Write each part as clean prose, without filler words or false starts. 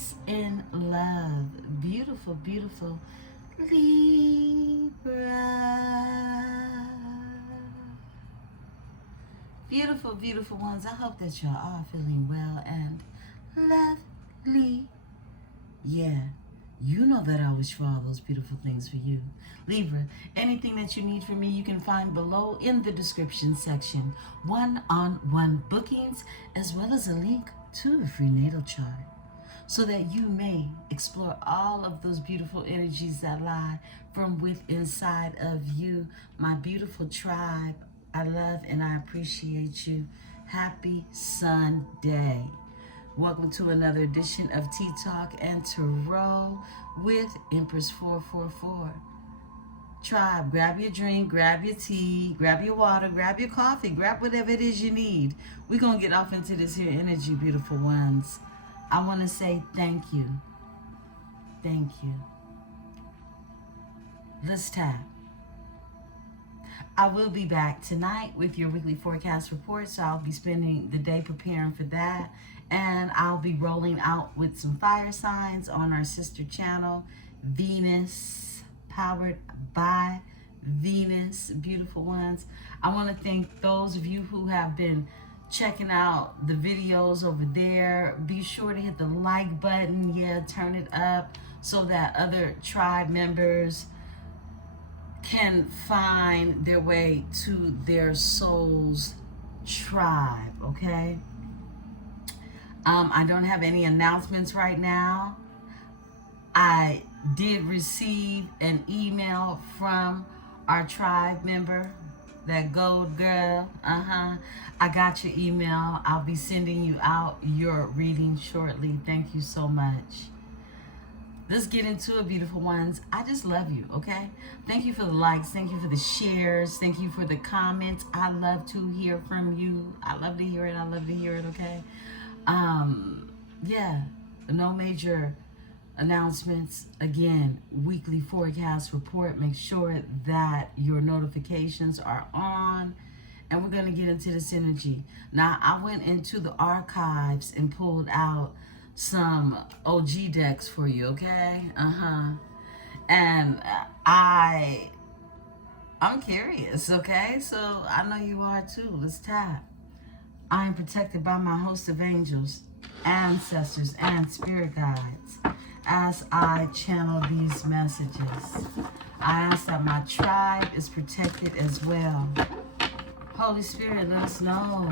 peace and love. Beautiful, beautiful Libra. Beautiful, beautiful ones. I hope that you're all feeling well and lovely. Yeah, you know that I wish for all those beautiful things for you. Libra, anything that you need from me, you can find below in the description section. One-on-one bookings, as well as a link to a free natal chart, so that you may explore all of those beautiful energies that lie from within inside of you. My beautiful tribe, I love and I appreciate you. Happy Sunday. Welcome to another edition of Tea Talk and Tarot with Empresse 444. Tribe, grab your drink, grab your tea, grab your water, grab your coffee, grab whatever it is you need. We're going to get off into this here energy, beautiful ones. I want to say thank you. Thank you. Let's tap. I will be back tonight with your weekly forecast report, so I'll be spending the day preparing for that. And I'll be rolling out with some fire signs on our sister channel, Venus, powered by Venus, beautiful ones. I want to thank those of you who have been checking out the videos over there. Be sure to hit the like button. Yeah, turn it up so that other tribe members can find their way to their soul's tribe, okay? I don't have any announcements right now. I did receive an email from our tribe member, that gold girl. I got your email. I'll be sending you out your reading shortly. Thank you so much. Let's get into it, beautiful ones. I just love you, okay? Thank you for the likes. Thank you for the shares. Thank you for the comments. I love to hear from you. I love to hear it. I love to hear it, okay? Yeah, no major announcements. Again, weekly forecast report. Make sure that your notifications are on. And we're going to get into this energy. Now, I went into the archives and pulled out some OG decks for you, okay? And I'm curious, okay? So I know you are too. Let's tap. I am protected by my host of angels, ancestors, and spirit guides as I channel these messages. I ask that my tribe is protected as well. Holy Spirit, let us know,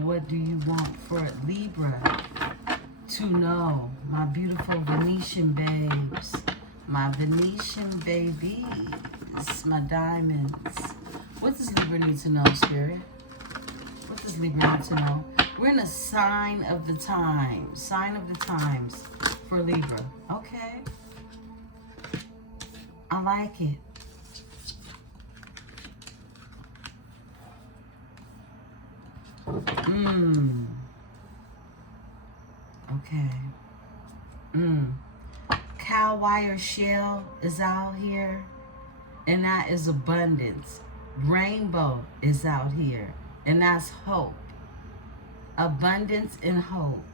what do you want for Libra to know? My beautiful Venetian babes, my Venetian babies, my diamonds. What does Libra need to know, Spirit? What does Libra need to know? We're in a sign of the times. Sign of the times for Libra. Okay. I like it. Okay. Cow wire shell is out here, and that is abundance. Rainbow is out here, and that's hope. Abundance and hope.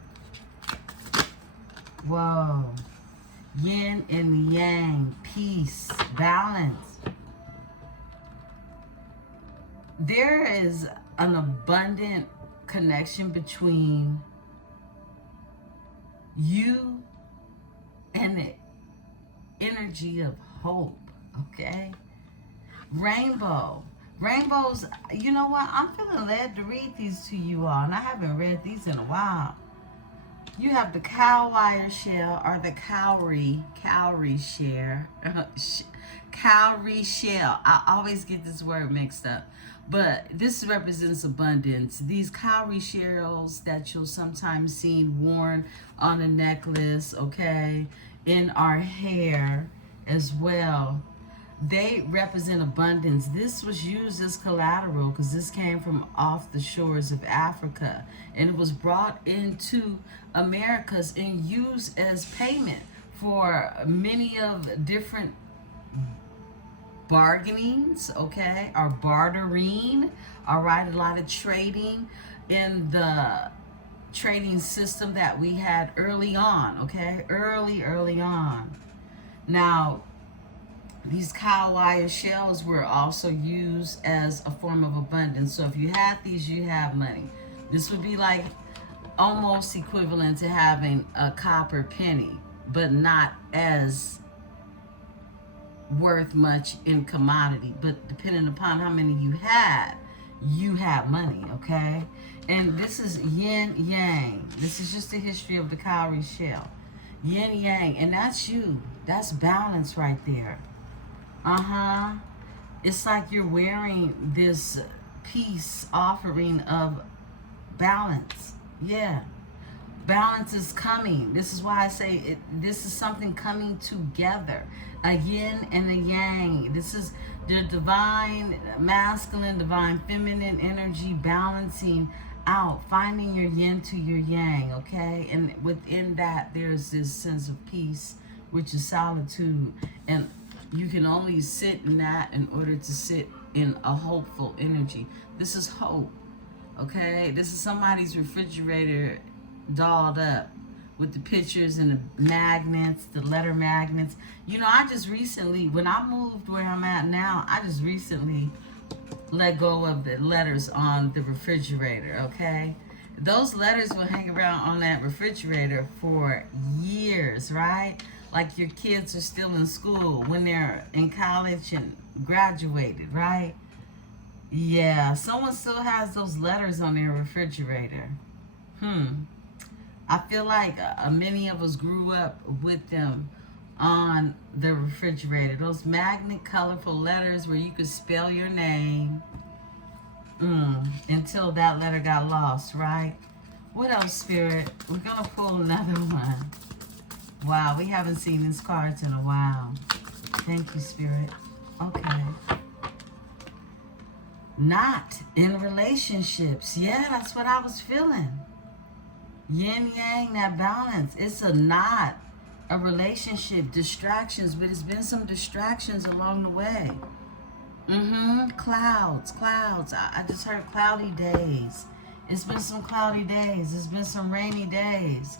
Whoa. Yin and yang, peace, balance. There is an abundant connection between you and the energy of hope, okay? Rainbow. Rainbows, you know what? I'm feeling led to read these to you all, and I haven't read these in a while. You have the cow wire shell, or the cowrie shell. Cowrie shell. I always get this word mixed up. But this represents abundance. These cowrie shells that you'll sometimes see worn on a necklace, okay, in our hair as well, they represent abundance. This was used as collateral because this came from off the shores of Africa, and it was brought into Americas and used as payment for many of different bargainings, okay, or bartering, all right, a lot of trading in the trading system that we had early on, okay? Early on. Now, these cow wire shells were also used as a form of abundance. So if you had these, you have money. This would be like almost equivalent to having a copper penny, but not as worth much in commodity. But depending upon how many you had money, okay? And this is yin yang. This is just the history of the cowrie shell. Yin yang, and that's you. That's balance right there. It's like you're wearing this peace offering of balance. Yeah. Balance is coming. This is why I say this is something coming together. A yin and a yang. This is the divine masculine, divine feminine energy balancing out, finding your yin to your yang, okay? And within that, there's this sense of peace, which is solitude. And you can only sit in that in order to sit in a hopeful energy. This is hope, okay? This is somebody's refrigerator dolled up with the pictures and the magnets, the letter magnets. You know, I just recently, when I moved where I'm at now, I just recently let go of the letters on the refrigerator, okay? Those letters will hang around on that refrigerator for years, right? Like your kids are still in school when they're in college and graduated, right? Yeah, someone still has those letters on their refrigerator. I feel like many of us grew up with them on the refrigerator. Those magnet colorful letters where you could spell your name until that letter got lost, right? What else, Spirit? We're going to pull another one. Wow, we haven't seen these cards in a while. Thank you, Spirit. Okay. Not in relationships. Yeah, that's what I was feeling. Yin yang, that balance. It's not a relationship. Distractions, but it's been some distractions along the way. Clouds. I just heard cloudy days. It's been some cloudy days. It's been some rainy days.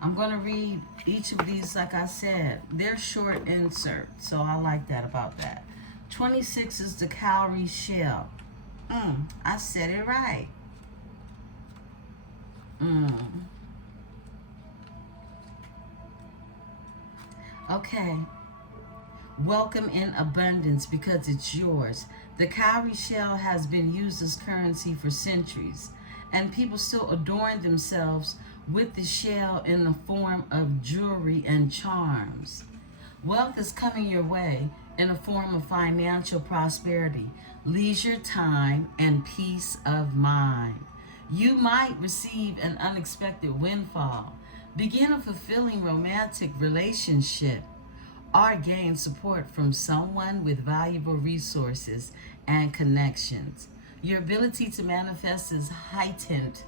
I'm going to read each of these, like I said. They're short inserts, so I like that about that. 26 is the cowrie shell. I said it right. Okay. Welcome in abundance because it's yours. The cowrie shell has been used as currency for centuries, and people still adorn themselves with the shell in the form of jewelry and charms. Wealth is coming your way in a form of financial prosperity, leisure time, and peace of mind. You might receive an unexpected windfall, begin a fulfilling romantic relationship, or gain support from someone with valuable resources and connections. Your ability to manifest is heightened.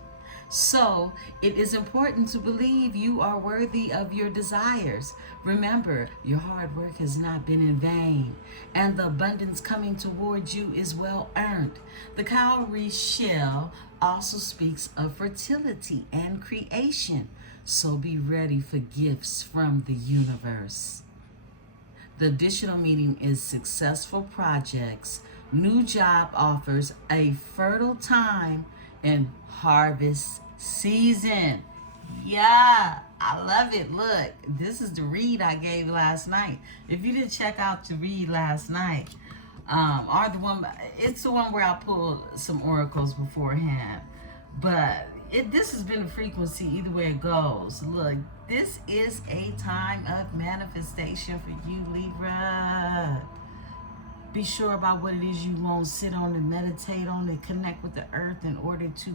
So, it is important to believe you are worthy of your desires. Remember, your hard work has not been in vain, and the abundance coming towards you is well earned. The cowrie shell also speaks of fertility and creation, so be ready for gifts from the universe. The additional meaning is successful projects, new job offers, a fertile time, and harvest season. Yeah, I love it. Look, this is the read I gave last night. If you didn't check out the read last night, or the one, it's the one where I pulled some oracles beforehand. But this has been a frequency either way it goes. Look, this is a time of manifestation for you, Libra. Be sure about what it is you want, sit on and meditate on and connect with the earth in order to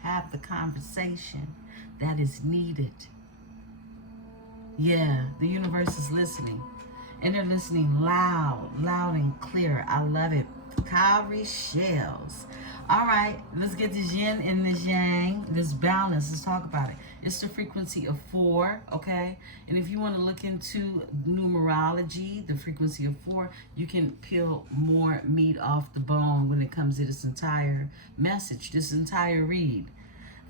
have the conversation that is needed. Yeah, the universe is listening. And they're listening loud and clear. I love it. Cowrie shells. All right, let's get this yin and this yang, this balance. Let's talk about it. It's the frequency of 4, okay? And if you want to look into numerology, the frequency of 4, you can peel more meat off the bone when it comes to this entire message, this entire read.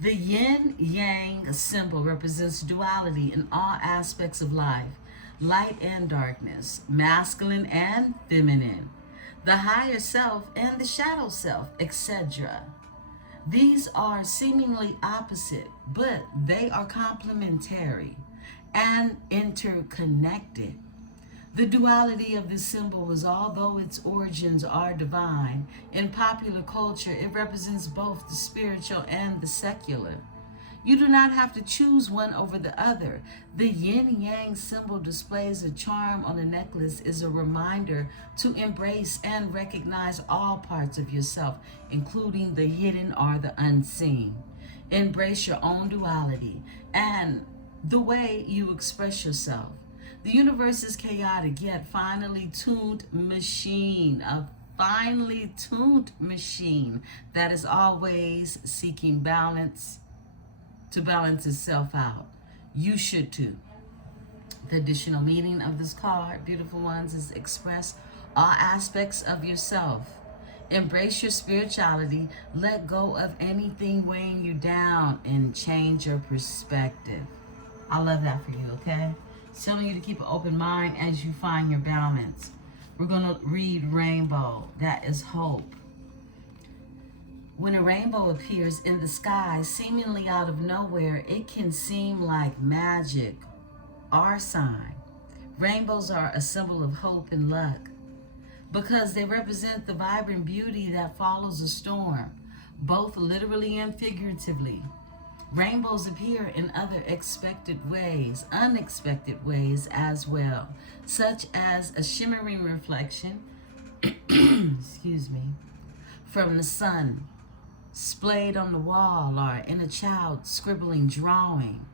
The yin-yang symbol represents duality in all aspects of life, light and darkness, masculine and feminine, the higher self and the shadow self, etc. These are seemingly opposite, but they are complementary and interconnected. The duality of this symbol is, although its origins are divine, in popular culture it represents both the spiritual and the secular. You do not have to choose one over the other. The yin-yang symbol displays a charm on a necklace is a reminder to embrace and recognize all parts of yourself, including the hidden or the unseen. Embrace your own duality and the way you express yourself. The universe is chaotic yet finely tuned machine, a finely tuned machine that is always seeking balance to balance itself out. You should too. The additional meaning of this card, beautiful ones, is express all aspects of yourself. Embrace your spirituality, let go of anything weighing you down, and change your perspective. I love that for you, okay? It's telling you to keep an open mind as you find your balance. We're going to read rainbow. That is hope. When a rainbow appears in the sky, seemingly out of nowhere, it can seem like magic or sign. Rainbows are a symbol of hope and luck because they represent the vibrant beauty that follows a storm, both literally and figuratively. Rainbows appear in other unexpected ways as well, such as a shimmering reflection, excuse me, from the sun, splayed on the wall, or in a child scribbling drawing.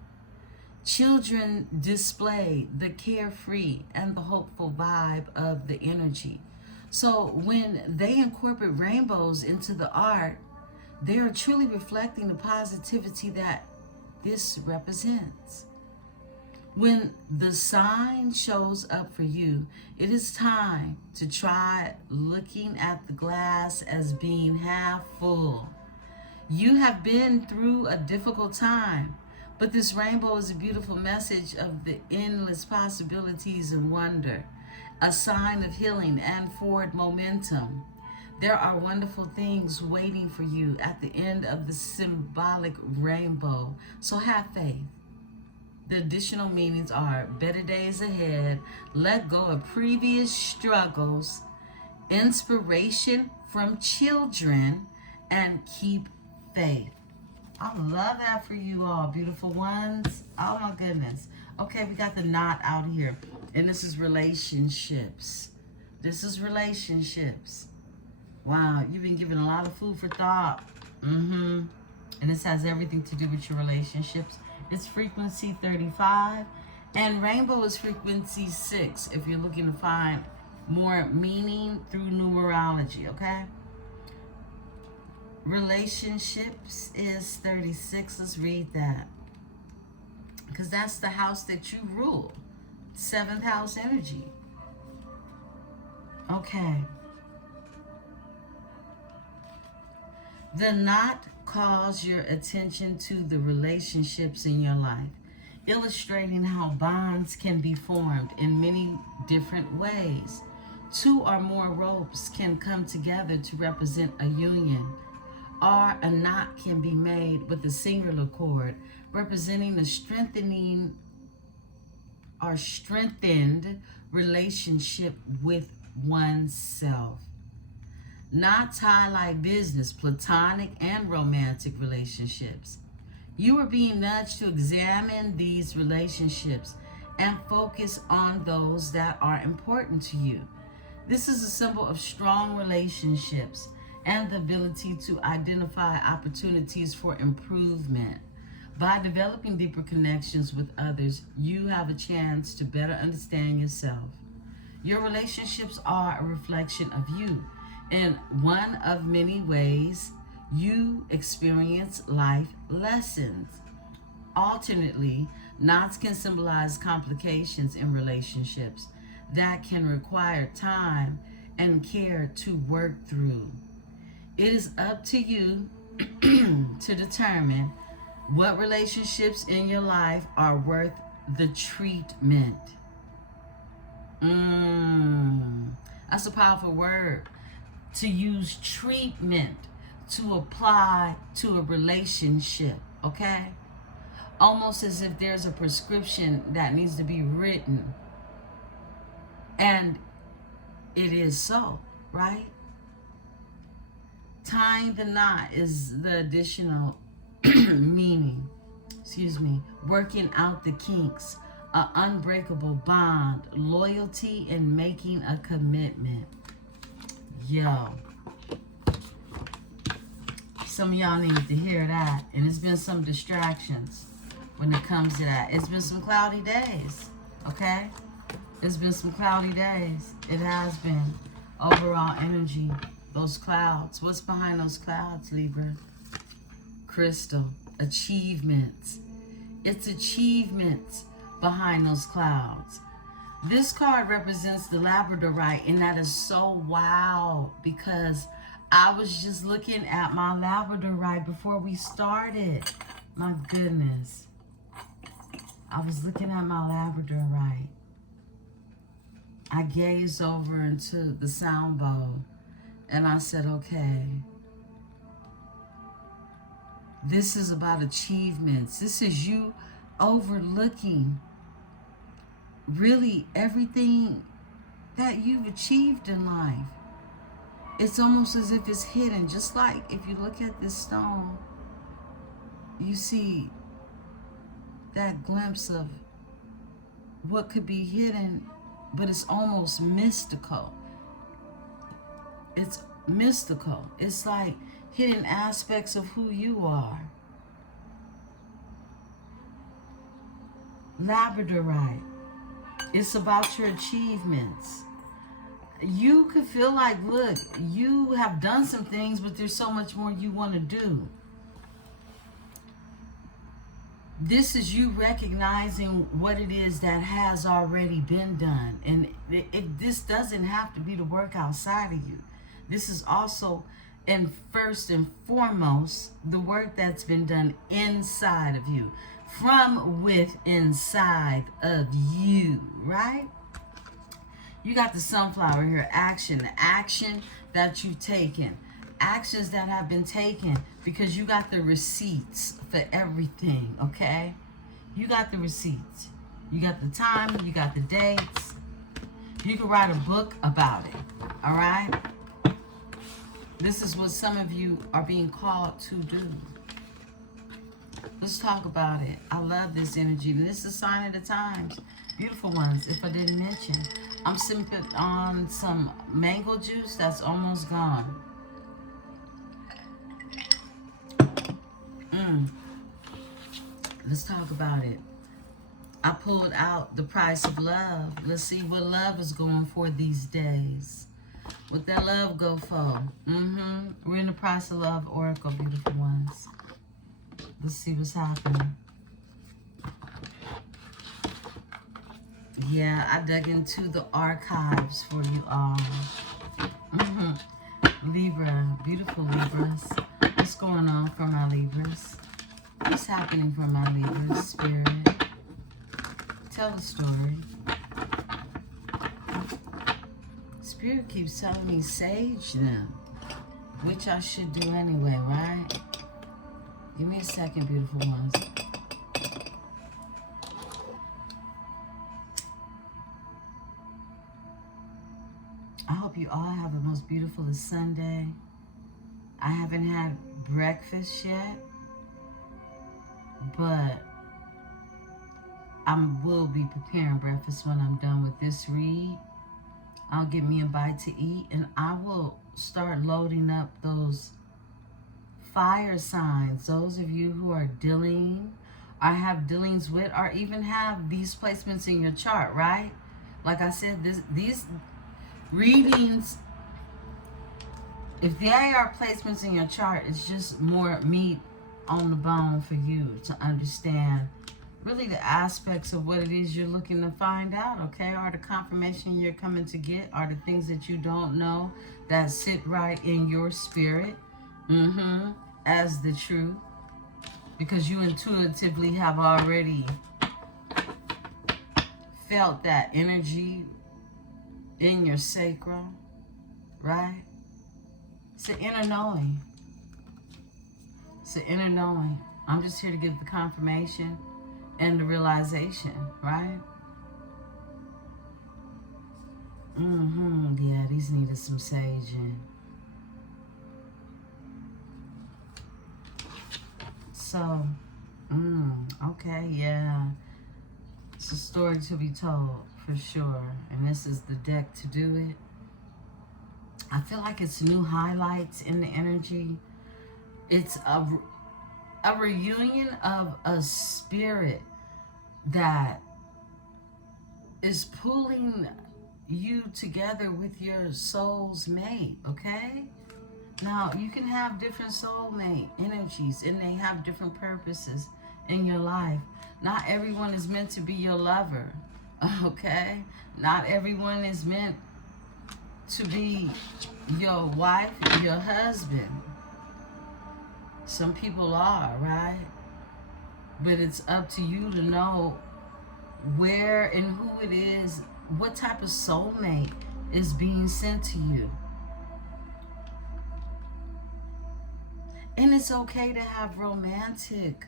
Children display the carefree and the hopeful vibe of the energy. So when they incorporate rainbows into the art, they are truly reflecting the positivity that this represents. When the sign shows up for you, it is time to try looking at the glass as being half full. You have been through a difficult time, but this rainbow is a beautiful message of the endless possibilities and wonder, a sign of healing and forward momentum. There are wonderful things waiting for you at the end of the symbolic rainbow, so have faith. The additional meanings are better days ahead, let go of previous struggles, inspiration from children, and keep faith. I love that for you all, beautiful ones. Oh my goodness. Okay, we got the knot out here, and this is relationships. This is relationships. Wow, you've been given a lot of food for thought. And this has everything to do with your relationships. It's frequency 35, and rainbow is frequency 6 if you're looking to find more meaning through numerology, okay? Relationships is 36. Let's read that, because that's the house that you rule. 7th house energy. Okay. The knot calls your attention to the relationships in your life, illustrating how bonds can be formed in many different ways. 2 or more ropes can come together to represent a union, or a knot can be made with a singular cord, representing a strengthened relationship with oneself. Knots highlight business, platonic, and romantic relationships. You are being nudged to examine these relationships and focus on those that are important to you. This is a symbol of strong relationships and the ability to identify opportunities for improvement. By developing deeper connections with others, you have a chance to better understand yourself. Your relationships are a reflection of you. In one of many ways, you experience life lessons. Alternately, knots can symbolize complications in relationships that can require time and care to work through. It is up to you to determine What relationships in your life are worth the treatment? That's a powerful word. To use treatment to apply to a relationship, okay? Almost as if there's a prescription that needs to be written. And it is so, right? Tying the knot is the additional meaning. Working out the kinks, an unbreakable bond, loyalty, and making a commitment. Yo. Some of y'all need to hear that. And it's been some distractions when it comes to that. It's been some cloudy days, okay? It's been some cloudy days. It has been. Overall energy, those clouds. What's behind those clouds, Libra? Crystal. Achievements. It's achievements behind those clouds. This card represents the Labradorite, and that is so wow, because I was just looking at my Labradorite before we started. My goodness. I was looking at my Labradorite. I gazed over into the sound bowl and I said, okay, this is about achievements. This is you overlooking really everything that you've achieved in life. It's almost as if it's hidden. Just like if you look at this stone, you see that glimpse of what could be hidden, but it's almost mystical. It's mystical. It's like hidden aspects of who you are. Labradorite. It's about your achievements. You could feel like, look, you have done some things, but there's so much more you want to do. This is you recognizing what it is that has already been done. And this doesn't have to be the work outside of you. This is also, and first and foremost, the work that's been done inside of you. From inside of you, right? You got the sunflower here, action. The action that you've taken. Actions that have been taken because you got the receipts for everything, okay? You got the receipts. You got the time, you got the dates. You can write a book about it, all right? This is what some of you are being called to do. Let's talk about it. I love this energy. And this is a sign of the times. Beautiful ones, if I didn't mention. I'm sipping on some mango juice that's almost gone. Let's talk about it. I pulled out the price of love. Let's see what love is going for these days. What that love go for? We're in the price of love oracle, beautiful ones. Let's see what's happening. Yeah, I dug into the archives for you all. Libra, beautiful Libras. What's going on for my Libras? What's happening for my Libras, Spirit? Tell the story. Spirit keeps telling me sage them, which I should do anyway, right? Give me a second, beautiful ones. I hope you all have the most beautiful Sunday. I haven't had breakfast yet, but I will be preparing breakfast when I'm done with this read. I'll get me a bite to eat, and I will start loading up those fire signs. Those of you who are dealing or have dealings with, or even have these placements in your chart, right? Like I said, these readings, if they are placements in your chart, it's just more meat on the bone for you to understand really the aspects of what it is you're looking to find out, okay? Or the confirmation you're coming to get, or the things that you don't know that sit right in your spirit as the truth. because you intuitively have already felt that energy in your sacral, right? It's an inner knowing. It's an inner knowing. I'm just here to give the confirmation and the realization, right? Yeah, these needed some saging. So, okay, yeah. It's a story to be told, for sure. And this is the deck to do it. I feel like it's new highlights in the energy. It's a reunion of a spirit that is pulling you together with your soul's mate, okay? Now, you can have different soulmate energies, and they have different purposes in your life. Not everyone is meant to be your lover, okay? Not everyone is meant to be your wife, your husband. Some people are, right? But it's up to you to know where and who it is, what type of soulmate is being sent to you. And it's okay to have romantic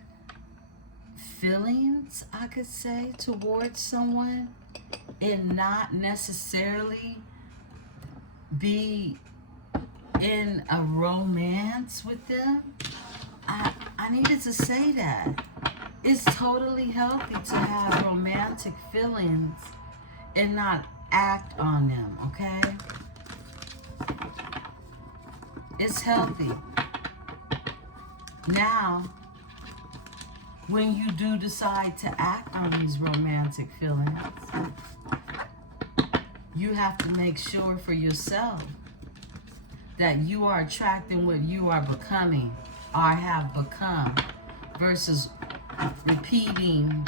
feelings, I could say, towards someone and not necessarily be in a romance with them. I needed to say that. It's totally healthy to have romantic feelings and not act on them, okay? It's healthy. Now, when you do decide to act on these romantic feelings, you have to make sure for yourself that you are attracting what you are becoming or have become versus repeating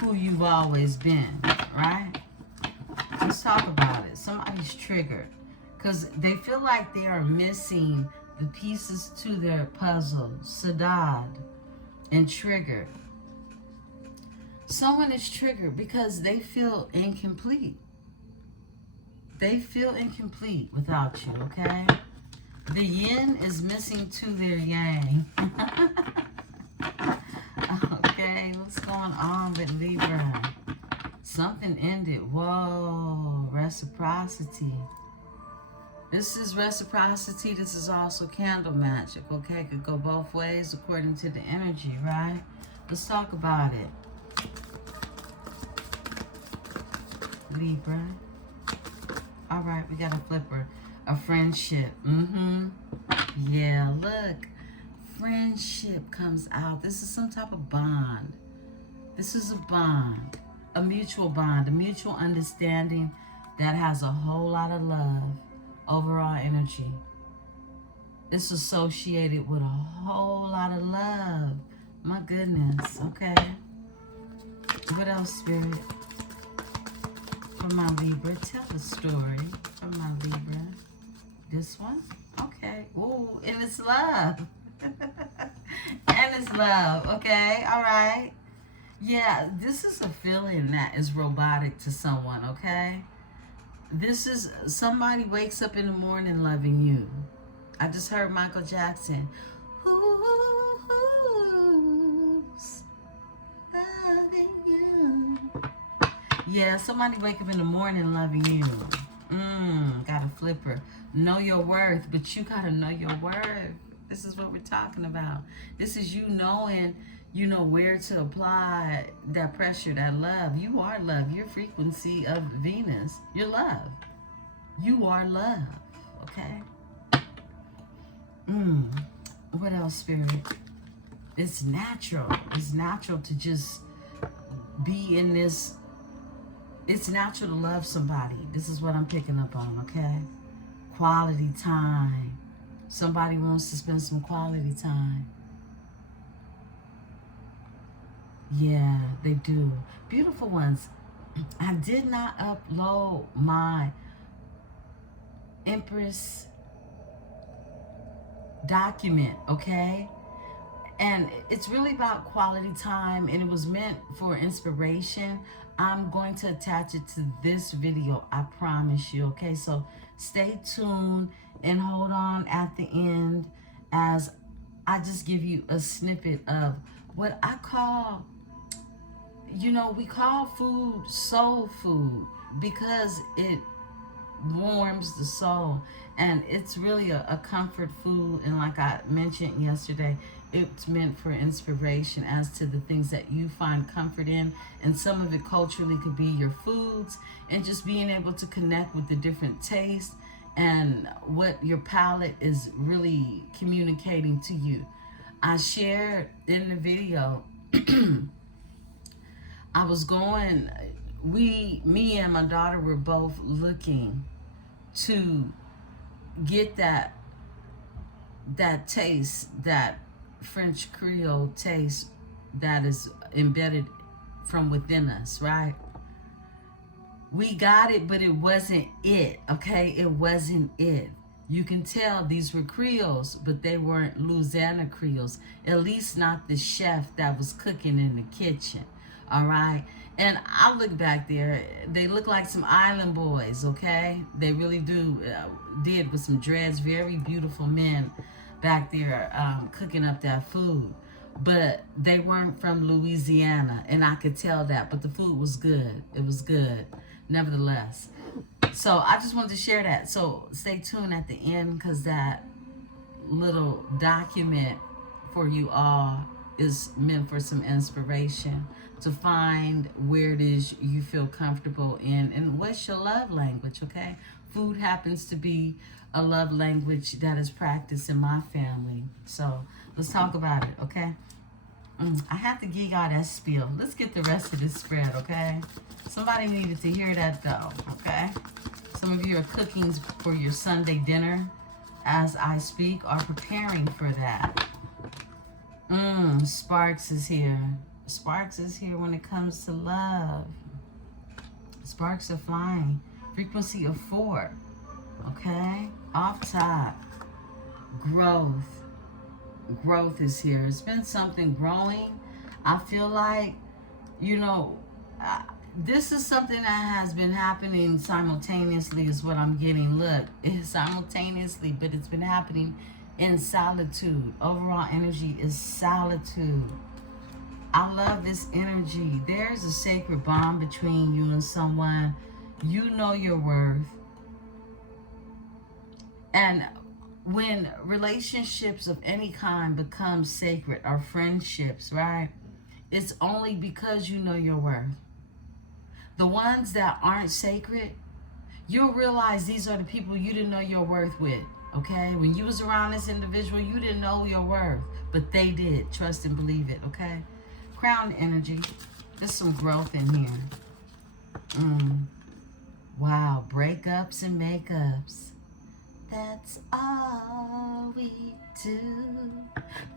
who you've always been, right? Let's talk about it. Somebody's triggered because they feel like they are missing the pieces to their puzzle, Sadad, and triggered. Someone is triggered because they feel incomplete. They feel incomplete without you, okay? The yin is missing to their yang. Okay, what's going on with Libra? Something ended. Whoa, reciprocity. This is reciprocity. This is also candle magic, okay? It could go both ways according to the energy, right? Let's talk about it. Libra. All right, we got a flipper. A friendship. Yeah, look. Friendship comes out. This is some type of bond. This is a bond. A mutual bond. A mutual understanding that has a whole lot of love. Overall energy. It's associated with a whole lot of love. My goodness. Okay. What else, Spirit? For my Libra. Tell the story for my Libra. This one? Okay. Ooh, and it's love. And it's love. Okay. All right. Yeah, this is a feeling that is robotic to someone, okay? This is somebody wakes up in the morning loving you. I just heard Michael Jackson. Who's loving you? Yeah, somebody wake up in the morning loving you. Got a flipper. Know your worth, but you gotta know your worth. This is what we're talking about. This is you knowing, you know, where to apply that pressure, that love. You are love. Your frequency of Venus. You're love. You are love. Okay? What else, Spirit? It's natural. It's natural to just be in this. It's natural to love somebody. This is what I'm picking up on, okay? Quality time. Somebody wants to spend some quality time. Yeah, they do. Beautiful ones. I did not upload my Empresse document, okay? And it's really about quality time, and it was meant for inspiration. I'm going to attach it to this video, I promise you, okay? So stay tuned and hold on at the end as I just give you a snippet of what I call, you know, we call food soul food because it warms the soul, and it's really a comfort food. And like I mentioned yesterday, it's meant for inspiration as to the things that you find comfort in, and some of it culturally could be your foods, and just being able to connect with the different tastes and what your palate is really communicating to you. I shared in the video I was going, me and my daughter were both looking to get that taste, that French Creole taste that is embedded from within us, right? We got it, but it wasn't it, okay? It wasn't it. You can tell these were Creoles, but they weren't Louisiana Creoles. At least not the chef that was cooking in the kitchen, all right? And I look back there, they look like some island boys, okay? They really do, did with some dreads, very beautiful men back there cooking up that food. But they weren't from Louisiana, and I could tell that, but the food was good. It was good, nevertheless. So I just wanted to share that. So stay tuned at the end, because that little document for you all is meant for some inspiration to find where it is you feel comfortable in and what's your love language, okay? Food happens to be a love language that is practiced in my family. So let's talk about it, okay? I have to give y'all that spiel. Let's get the rest of this spread, okay? Somebody needed to hear that though, okay? Some of you are cooking for your Sunday dinner as I speak, or preparing for that. Sparks is here. Sparks is here when it comes to love. Sparks are flying. Frequency of 4. Okay? Off top. Growth. Growth is here. It's been something growing. I feel like, you know, this is something that has been happening simultaneously is what I'm getting. Look, it's simultaneously, but it's been happening in solitude. Overall energy is solitude. I love this energy. There's a sacred bond between you and someone. You know your worth. And when relationships of any kind become sacred, or friendships, right? It's only because you know your worth. The ones that aren't sacred, you'll realize these are the people you didn't know your worth with, okay? When you was around this individual, you didn't know your worth, but they did. Trust and believe it, okay? Crown energy. There's some growth in here. Wow, breakups and makeups. That's all we do.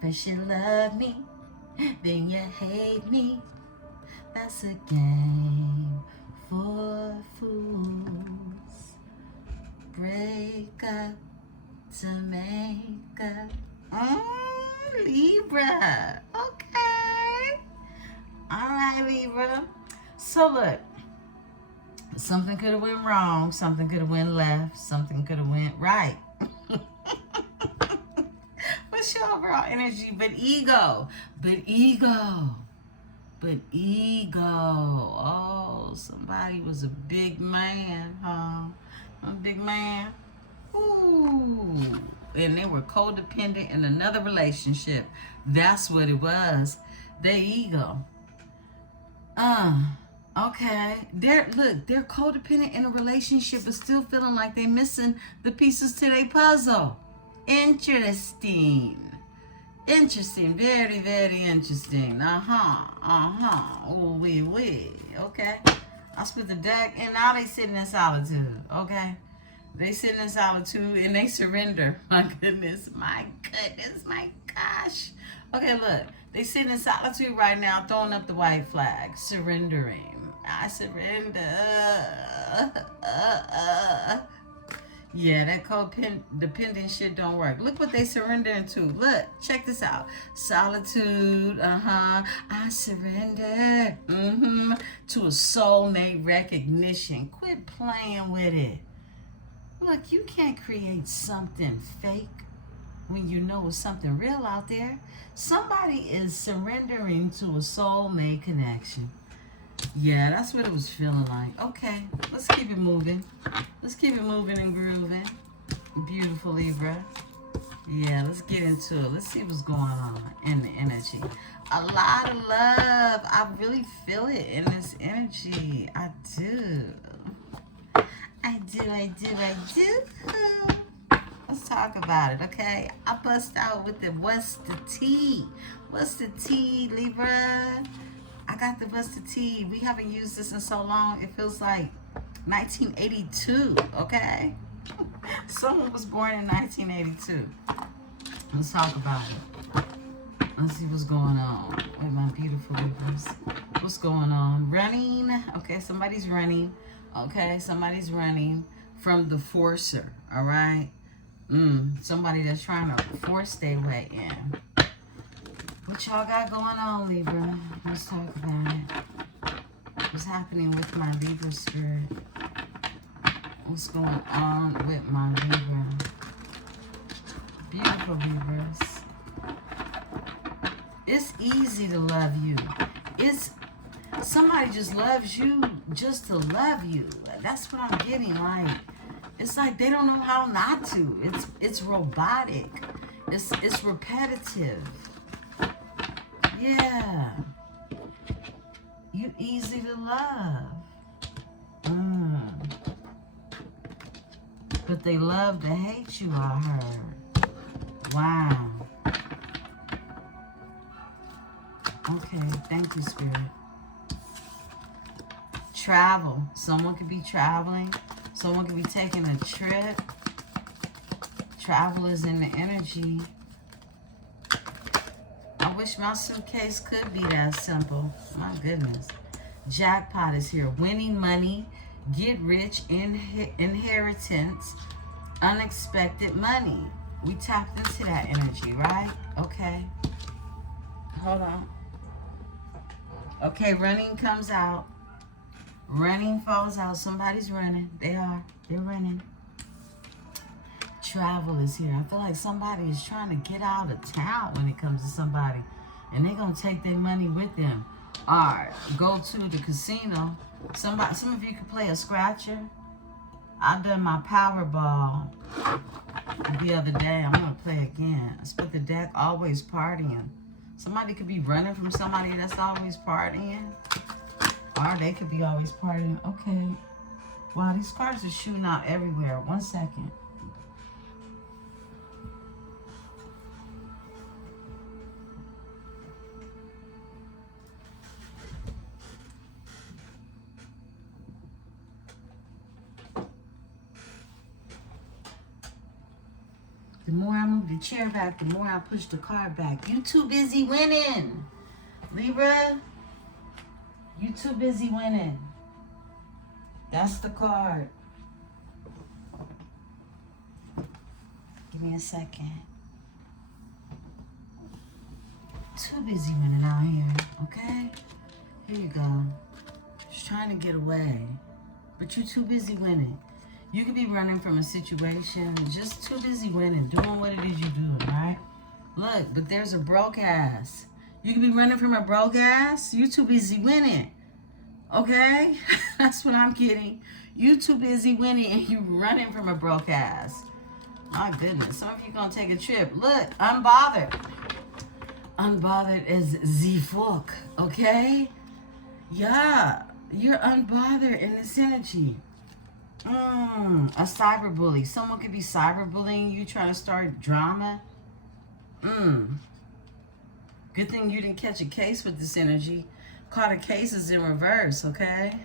First you love me, then you hate me. That's a game for fools. Break up to make up. Libra. Okay. All right, Libra. So look, something could have went wrong, something could have went left, something could have went right. What's your overall energy? But ego. Oh, somebody was a big man, huh? A big man. Ooh. And they were codependent in another relationship. That's what it was. Their ego. Okay. They're codependent in a relationship, but still feeling like they're missing the pieces to their puzzle. Interesting. Very, very interesting. Oh, wee. Okay. I split the deck, and now they sitting in solitude. Okay. They sitting in solitude, and they surrender. My goodness, my gosh. Okay, look. They sitting in solitude right now, throwing up the white flag, surrendering. I surrender. Yeah, that codependent shit don't work. Look what they surrendering to. Look, check this out. Solitude, I surrender, to a soulmate recognition. Quit playing with it. Look, you can't create something fake when you know it's something real out there. Somebody is surrendering to a soulmate connection. Yeah, that's what it was feeling like. Okay, let's keep it moving. Let's keep it moving and grooving. Beautiful Libra. Yeah, let's get into it. Let's see what's going on in the energy. A lot of love. I really feel it in this energy. I do. I do. Let's talk about it, okay? I bust out with the what's the tea? What's the tea, Libra? I got the what's the tea. We haven't used this in so long. It feels like 1982, okay? Someone was born in 1982. Let's talk about it. Let's see what's going on with my beautiful Libras. What's going on? Running. Okay, somebody's running. Okay, somebody's running from the forcer, all right? Somebody that's trying to force their way in. What y'all got going on, Libra? Let's talk about it. What's happening with my Libra spirit? What's going on with my Libra? Beautiful Libras. It's easy to love you. Somebody just loves you just to love you. That's what I'm getting. Like, it's like they don't know how not to. It's robotic. It's repetitive. Yeah. You easy to love. But they love to hate you, I heard. Wow. Okay, thank you, Spirit. Travel. Someone could be traveling. Someone could be taking a trip. Travel is in the energy. I wish my suitcase could be that simple. My goodness. Jackpot is here. Winning money, get rich, inheritance, unexpected money. We tapped into that energy, right? Okay. Hold on. Okay, running comes out. Running falls out. Somebody's running. They're running. Travel is here. I feel like somebody is trying to get out of town when it comes to somebody. And they're going to take their money with them. Or go to the casino. Some of you could play a scratcher. I done my Powerball the other day. I'm going to play again. But the deck always partying. Somebody could be running from somebody that's always partying. Or they could be always partying. Okay. Wow, these cards are shooting out everywhere. 1 second. The more I move the chair back, the more I push the card back. You too busy winning. Libra, you too busy winning. That's the card. Give me a second. Too busy winning out here, okay? Here you go. Just trying to get away. But you too busy winning. You could be running from a situation, just too busy winning, doing what it is you're doing, right? Look, but there's a broke ass. You could be running from a broke ass. You too busy winning, okay? That's what I'm getting. You too busy winning and you running from a broke ass. My goodness, some of you gonna take a trip. Look, unbothered. Unbothered as the fuck, okay? Yeah, you're unbothered in this energy. A cyberbully. Someone could be cyberbullying you, trying to start drama. Good thing you didn't catch a case with this energy. Caught a case is in reverse, okay?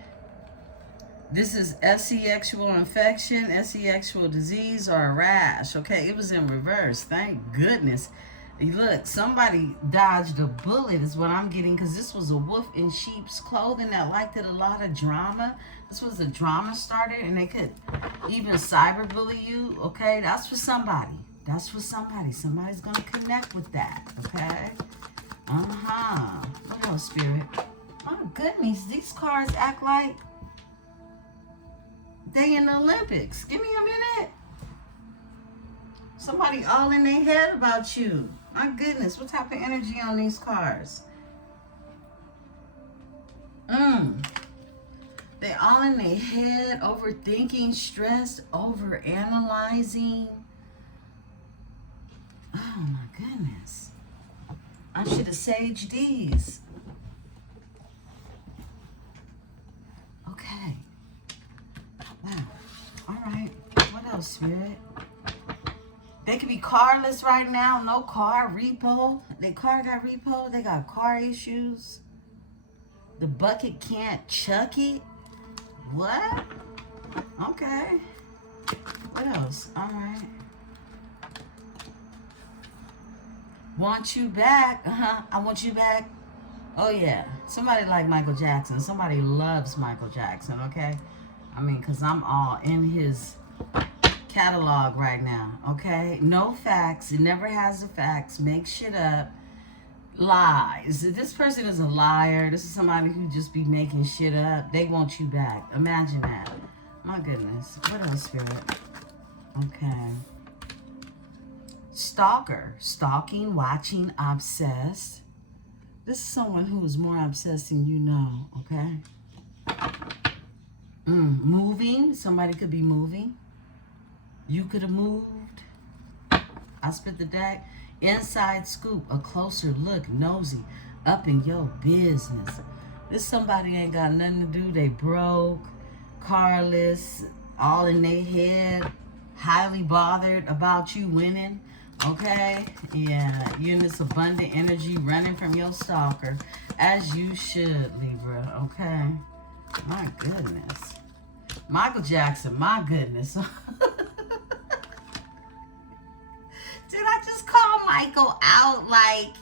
This is sexual infection, sexual disease, or a rash, okay? It was in reverse. Thank goodness. Look, somebody dodged a bullet is what I'm getting, because this was a wolf in sheep's clothing that liked it a lot of drama. This was a drama starter, and they could even cyberbully you, okay? That's for somebody. That's for somebody. Somebody's going to connect with that, okay? What else, Spirit? My goodness, these cards act like they in the Olympics. Give me a minute. Somebody all in their head about you. My goodness, what type of energy on these cards? They all in their head, overthinking, stressed, overanalyzing. Oh my goodness. I should have saged these. Okay. Wow. All right. What else, Spirit? They could be carless right now. No car, repo. Their car got repo. They got car issues. The bucket can't chuck it. What? Okay. What else? All right. Want you back. I want you back. Oh, yeah. Somebody like Michael Jackson. Somebody loves Michael Jackson, okay? I mean, because I'm all in his catalog right now, okay? No facts. It never has the facts. Make shit up. Lies. This person is a liar. This is somebody who just be making shit up. They want you back. Imagine that. My goodness. What else, Spirit? Okay. Stalker. Stalking, watching, obsessed. This is someone who is more obsessed than you know, okay? Moving. Somebody could be moving. You could have moved. I spit the deck. Inside scoop. A closer look. Nosy. Up in your business. This somebody ain't got nothing to do. They broke. Carless. All in their head. Highly bothered about you winning. Okay? Yeah. You in this abundant energy running from your stalker. As you should, Libra. Okay? My goodness. Michael Jackson. My goodness. Did I just call Michael out? Like,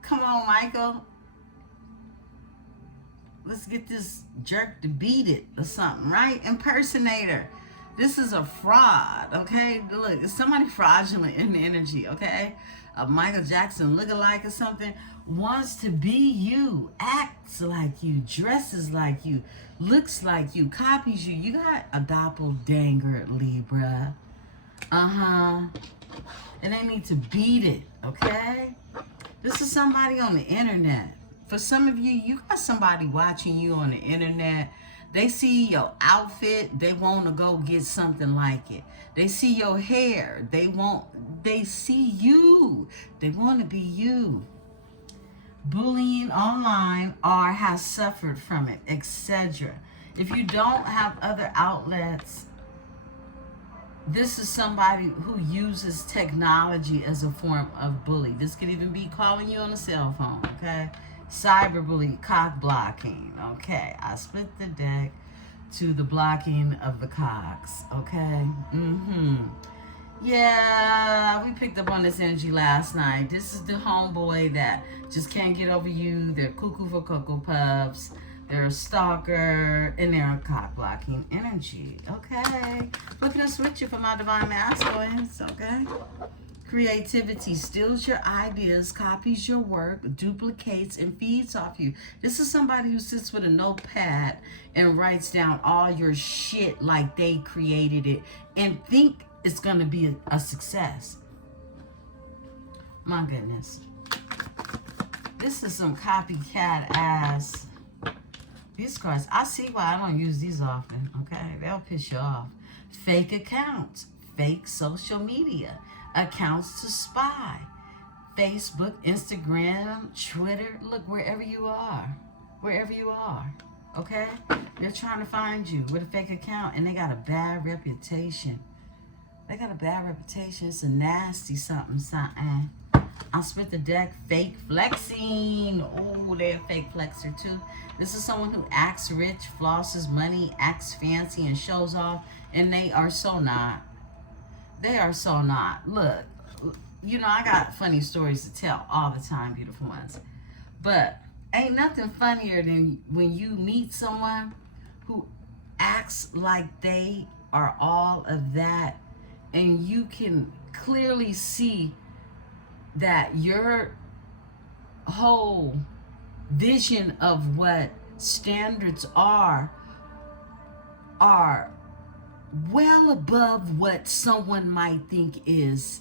come on, Michael. Let's get this jerk to beat it or something, right? Impersonator. This is a fraud, okay? Look, it's somebody fraudulent in the energy, okay? A Michael Jackson lookalike or something wants to be you, acts like you, dresses like you, looks like you, copies you. You got a doppelganger, Libra. And they need to beat it, okay? This is somebody on the internet. For some of you, you got somebody watching you on the internet. They see your outfit. They want to go get something like it. They see your hair. They see you. They want to be you. Bullying online or has suffered from it, etc. If you don't have other outlets, this is somebody who uses technology as a form of bully. This could even be calling you on a cell phone, okay? Cyberbully, cock blocking, okay? I split the deck to the blocking of the cocks, okay? Yeah, we picked up on this energy last night. This is the homeboy that just can't get over you. They're cuckoo for Cocoa Puffs. They're a stalker, and they're a cock-blocking energy, okay? Looking to switch you for my divine masculines, okay? Creativity steals your ideas, copies your work, duplicates, and feeds off you. This is somebody who sits with a notepad and writes down all your shit like they created it and think it's going to be a success. My goodness. This is some copycat ass. These cards, I see why I don't use these often, okay? They'll piss you off. Fake accounts, fake social media, accounts to spy, Facebook, Instagram, Twitter. Look, wherever you are, okay? They're trying to find you with a fake account, and they got a bad reputation. It's a nasty something. I split the deck. Fake flexing. Oh, they're a fake flexer too. This is someone who acts rich, flosses money, acts fancy, and shows off. And they are so not. Look, you know, I got funny stories to tell all the time, beautiful ones. But ain't nothing funnier than when you meet someone who acts like they are all of that, and you can clearly see that your whole vision of what standards are well above what someone might think is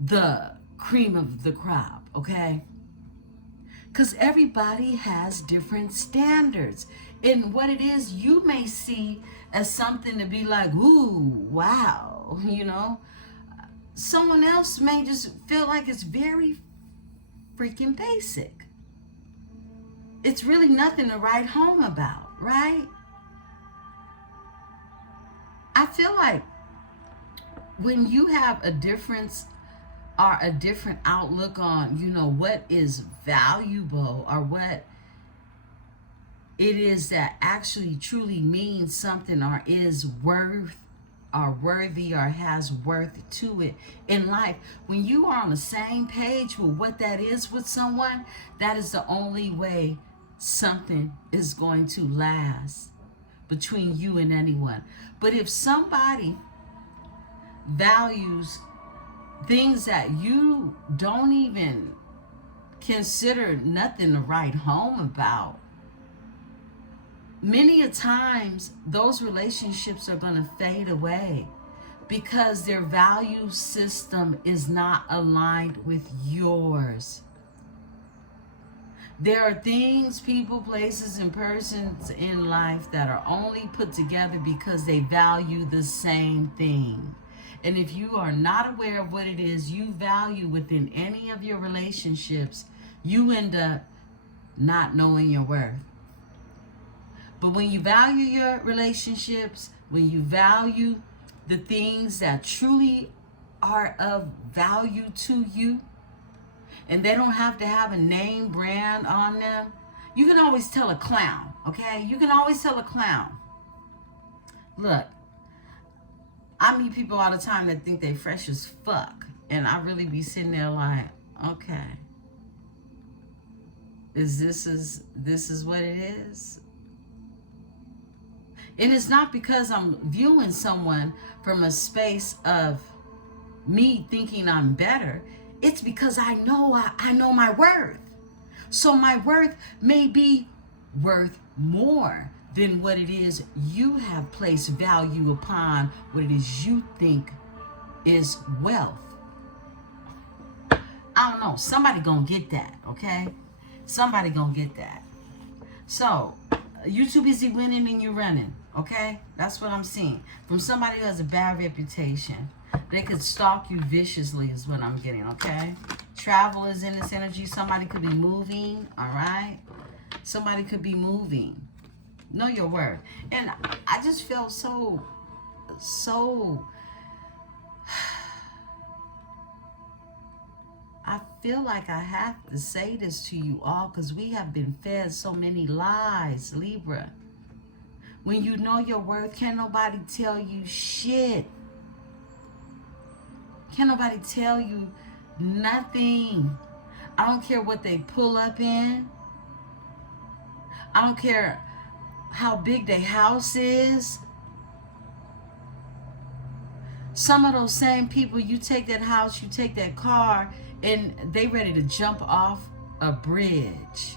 the cream of the crop, okay? Because everybody has different standards. And what it is, you may see as something to be like, ooh, wow, you know? Someone else may just feel like it's very freaking basic. It's really nothing to write home about, right? I feel like when you have a difference or a different outlook on, you know, what is valuable or what it is that actually truly means something or is worth or worthy or has worth to it in life, when you are on the same page with what that is with someone, that is the only way something is going to last between you and anyone. But if somebody values things that you don't even consider nothing to write home about, many a times those relationships are going to fade away because their value system is not aligned with yours. There are things, people, places, and persons in life that are only put together because they value the same thing. And if you are not aware of what it is you value within any of your relationships, you end up not knowing your worth. But when you value your relationships, when you value the things that truly are of value to you, and they don't have to have a name brand on them, you can always tell a clown, okay? You can always tell a clown. Look, I meet people all the time that think they fresh as fuck, and I really be sitting there like, okay, this is what it is? And it's not because I'm viewing someone from a space of me thinking I'm better. It's because I know my worth. So my worth may be worth more than what it is you have placed value upon, what it is you think is wealth. I don't know. Somebody gonna get that, okay? Somebody gonna get that. So, you too busy winning and you running, okay? That's what I'm seeing. From somebody who has a bad reputation. They could stalk you viciously is what I'm getting, okay? Travel is in this energy. Somebody could be moving, all right? Somebody could be moving. Know your worth. And I just feel so I feel like I have to say this to you all because we have been fed so many lies, Libra. When you know your worth, can't nobody tell you shit. Can't nobody tell you nothing. I don't care what they pull up in. I don't care how big their house is. Some of those same people, you take that house, you take that car, and they ready to jump off a bridge.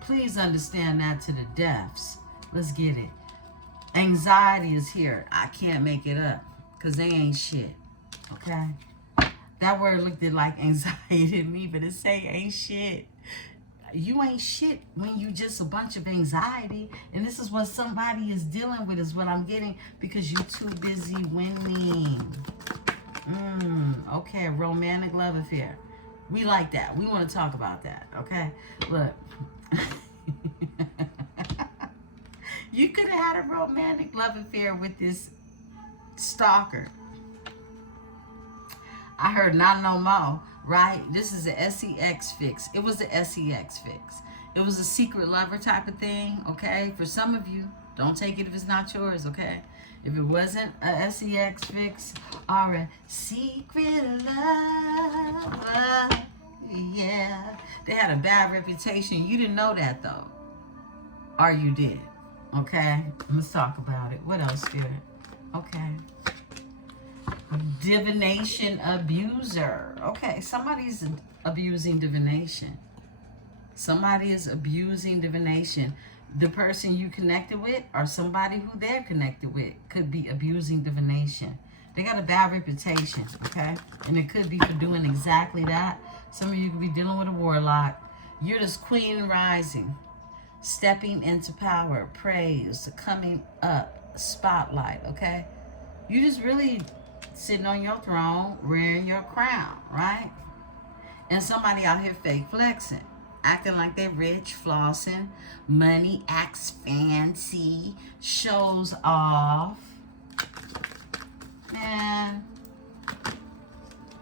Please understand that to the depths. Let's get it. Anxiety is here. I can't make it up because they ain't shit. Okay? That word looked like anxiety to me, but it say ain't shit. You ain't shit when you just a bunch of anxiety. And this is what somebody is dealing with is what I'm getting because you're too busy winning. Okay, romantic love affair. We like that. We want to talk about that, okay? Look. You could have had a romantic love affair with this stalker. I heard not no more, right? This is a SEX fix. It was a SEX fix. It was a secret lover type of thing, okay? For some of you, Don't take it if it's not yours, okay? If it wasn't a sex fix or a secret love, yeah. They had a bad reputation. You didn't know that, though. Or you did, okay? Let's talk about it. What else, Spirit? Okay. Divination abuser. Okay, somebody's abusing divination. Somebody is abusing divination. The person you connected with or somebody who they're connected with could be abusing divination. They got a bad reputation, okay? And it could be for doing exactly that. Some of you could be dealing with a warlock. You're this queen rising, stepping into power, praise, coming up, spotlight, okay? You just really sitting on your throne, wearing your crown, right? And somebody out here fake flexing, acting like they're rich, flossing, money, acts fancy, shows off. Man,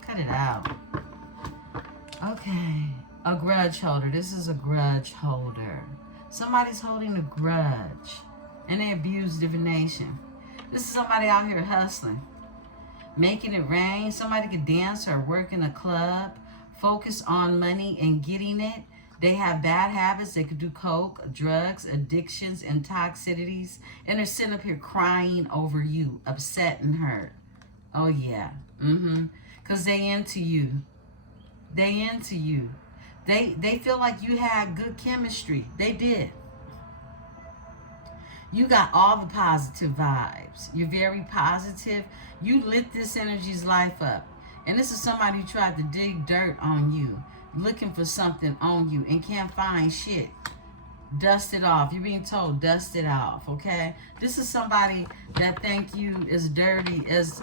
cut it out. Okay, a grudge holder. This is a grudge holder. Somebody's holding a grudge, and they abuse divination. This is somebody out here hustling, making it rain. Somebody could dance or work in a club, focus on money and getting it. They have bad habits. They could do coke, drugs, addictions, and toxicities. And they're sitting up here crying over you, upset and hurt. Oh, yeah. Because they into you. They into you. They feel like you had good chemistry. They did. You got all the positive vibes. You're very positive. You lit this energy's life up. And this is somebody who tried to dig dirt on you, looking for something on you and can't find shit. Dust it off. You're being told, dust it off, okay? This is somebody that think you as dirty as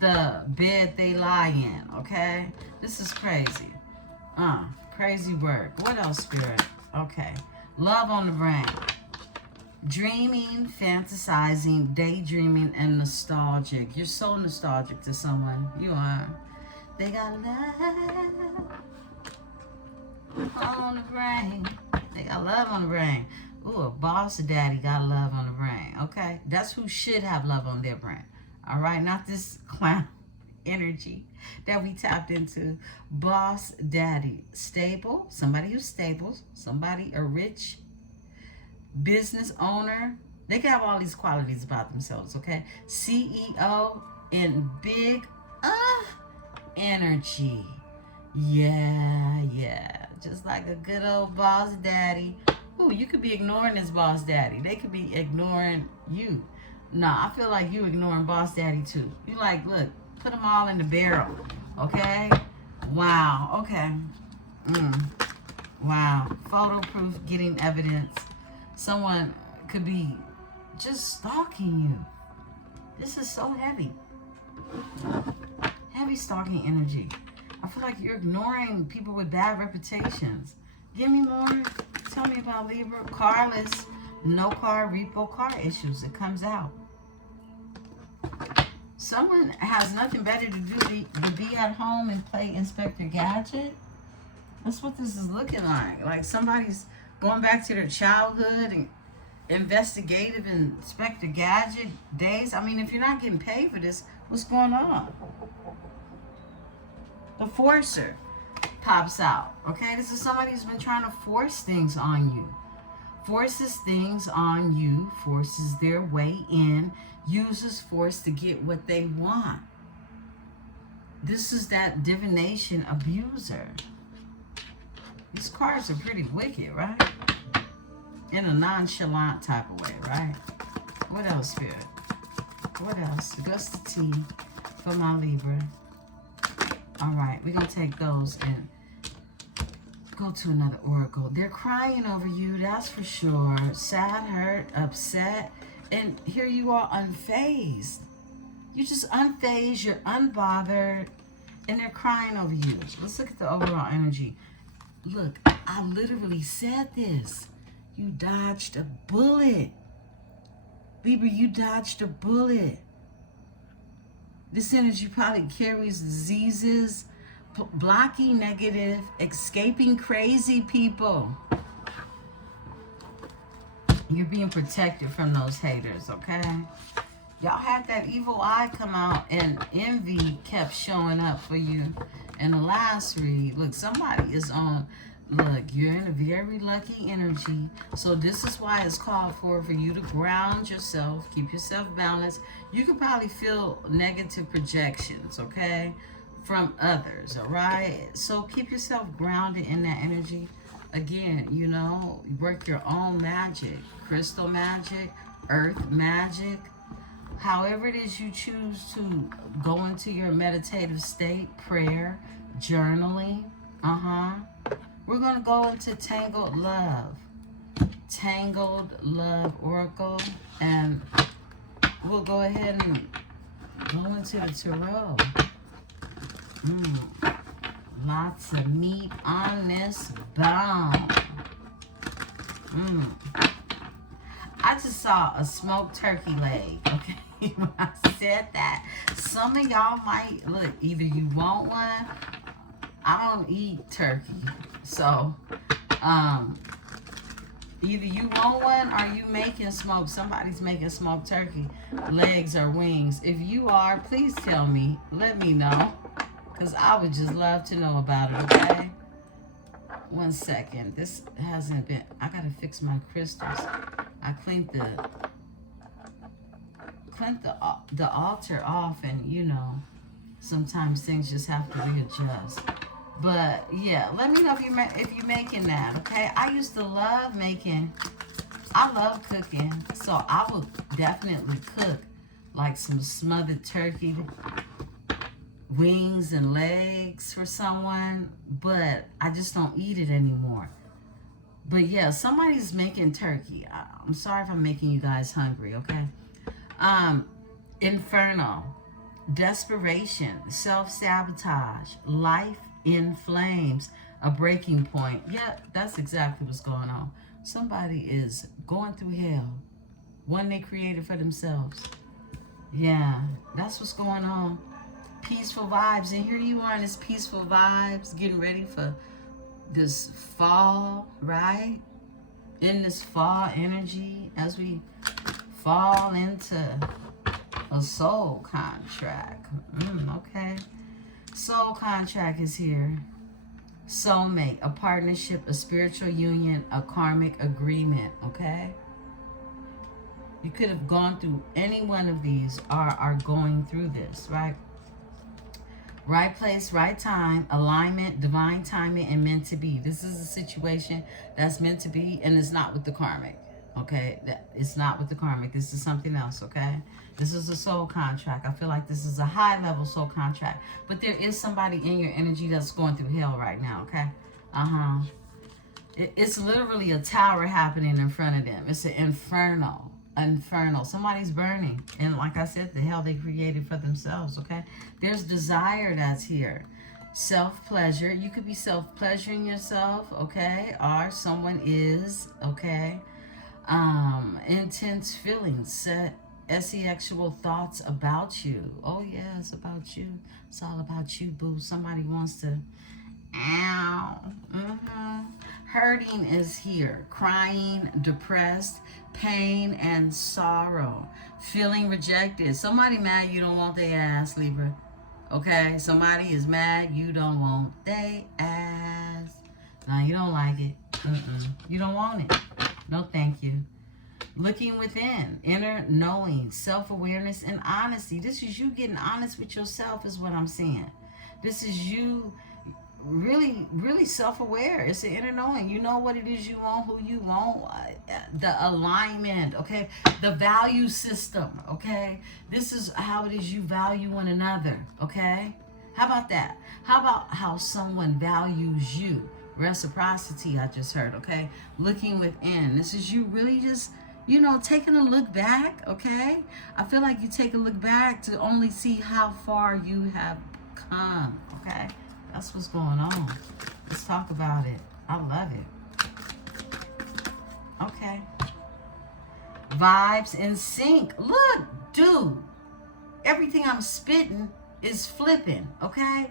the bed they lie in, okay? This is crazy. Crazy work. What else, Spirit? Okay. Love on the brain. Dreaming, fantasizing, daydreaming, and nostalgic. You're so nostalgic to someone. You are. They got love on the brain. They got love on the brain. Ooh, a boss daddy got love on the brain. Okay? That's who should have love on their brain. All right? Not this clown energy that we tapped into. Boss daddy. Stable. Somebody who's stable. Somebody a rich business owner. They can have all these qualities about themselves, okay? CEO in big energy. Yeah. Just like a good old boss daddy. Ooh, you could be ignoring this boss daddy. They could be ignoring you. Nah, I feel like you ignoring boss daddy too. You like, look, put them all in the barrel, okay? Wow, okay. Wow, photo proof, getting evidence. Someone could be just stalking you. This is so heavy. Heavy stalking energy. I feel like you're ignoring people with bad reputations. Give me more. Tell me about Libra. Carless, no car, repo car issues. It comes out. Someone has nothing better to do to be at home and play Inspector Gadget. That's what this is looking like. Like somebody's going back to their childhood and investigative Inspector Gadget days. I mean, if you're not getting paid for this, what's going on? The Forcer pops out. Okay, this is somebody who's been trying to force things on you. Forces things on you, forces their way in, uses force to get what they want. This is that divination abuser. These cards are pretty wicked, right? In a nonchalant type of way, right? What else, Spirit? What else? Just the tea for my Libra. All right, we're going to take those and go to another oracle. They're crying over you, that's for sure. Sad, hurt, upset. And here you are unfazed. You're just unfazed, you're unbothered, and they're crying over you. Let's look at the overall energy. Look, I literally said this. You dodged a bullet. Libra, you dodged a bullet. This energy probably carries diseases, blocking negative, escaping crazy people. You're being protected from those haters, okay? Y'all had that evil eye come out and envy kept showing up for you in the last read. Look, somebody is on, look, you're in a very lucky energy. So this is why it's called for you to ground yourself, keep yourself balanced. You could probably feel negative projections, okay, from others, all right? So keep yourself grounded in that energy. Again, you know, work your own magic, crystal magic, earth magic. However it is you choose to go into your meditative state, prayer, journaling. We're going to go into Tangled Love. Tangled Love Oracle. And we'll go ahead and go into the Tarot. Lots of meat on this bone. I just saw a smoked turkey leg, okay? When I said that, some of y'all might, look, either you want one, I don't eat turkey, so, either you want one or you making smoke, somebody's making smoked turkey legs or wings. If you are, please tell me, let me know, because I would just love to know about it, okay? 1 second, this hasn't been, I gotta fix my crystals. I cleaned the altar off, and you know, sometimes things just have to readjust. But yeah, let me know if you're making that, okay? I used to love making, I love cooking, so I would definitely cook like some smothered turkey wings and legs for someone, but I just don't eat it anymore. But yeah, somebody's making turkey. I'm sorry if I'm making you guys hungry, okay? Inferno, desperation, self-sabotage, life in flames, a breaking point. Yeah, that's exactly what's going on. Somebody is going through hell, one they created for themselves. Yeah, that's what's going on. Peaceful vibes, and here you are in this peaceful vibes, getting ready for this fall, right? In this fall energy, as we fall into a soul contract. Okay. Soul contract is here. Soulmate, a partnership, a spiritual union, a karmic agreement, okay? You could have gone through any one of these or are going through this, right? Right place, right time, alignment, divine timing, and meant to be. This is a situation that's meant to be, and it's not with the karmic, okay? It's not with the karmic. This is something else, okay? This is a soul contract. I feel like this is a high-level soul contract. But there is somebody in your energy that's going through hell right now, okay? It's literally a tower happening in front of them. It's an inferno. Somebody's burning, and like I said, the hell they created for themselves, okay? There's desire that's here. Self-pleasure. You could be self-pleasuring yourself, okay? Or someone is, okay? Intense feelings, sexual thoughts about you. Oh yeah, it's about you. It's all about you, boo. Somebody wants to, ow. Hurting is here. Crying, depressed, pain and sorrow, feeling rejected. Somebody mad you don't want their ass, Libra. Okay, somebody is mad you don't want their ass. No, you don't like it. You don't want it. No, thank you. Looking within, inner knowing, self-awareness, and honesty. This is you getting honest with yourself, is what I'm saying. This is you really, really self-aware. It's an inner knowing. You know what it is you want, who you want, the alignment, okay? The value system, okay? This is how it is you value one another, okay? How about that? How about how someone values you? Reciprocity, I just heard, okay? Looking within. This is you really just, you know, taking a look back, okay? I feel like you take a look back to only see how far you have come, okay? That's what's going on. Let's talk about it. I love it. Okay. Vibes in sync. Look, dude. Everything I'm spitting is flipping, okay?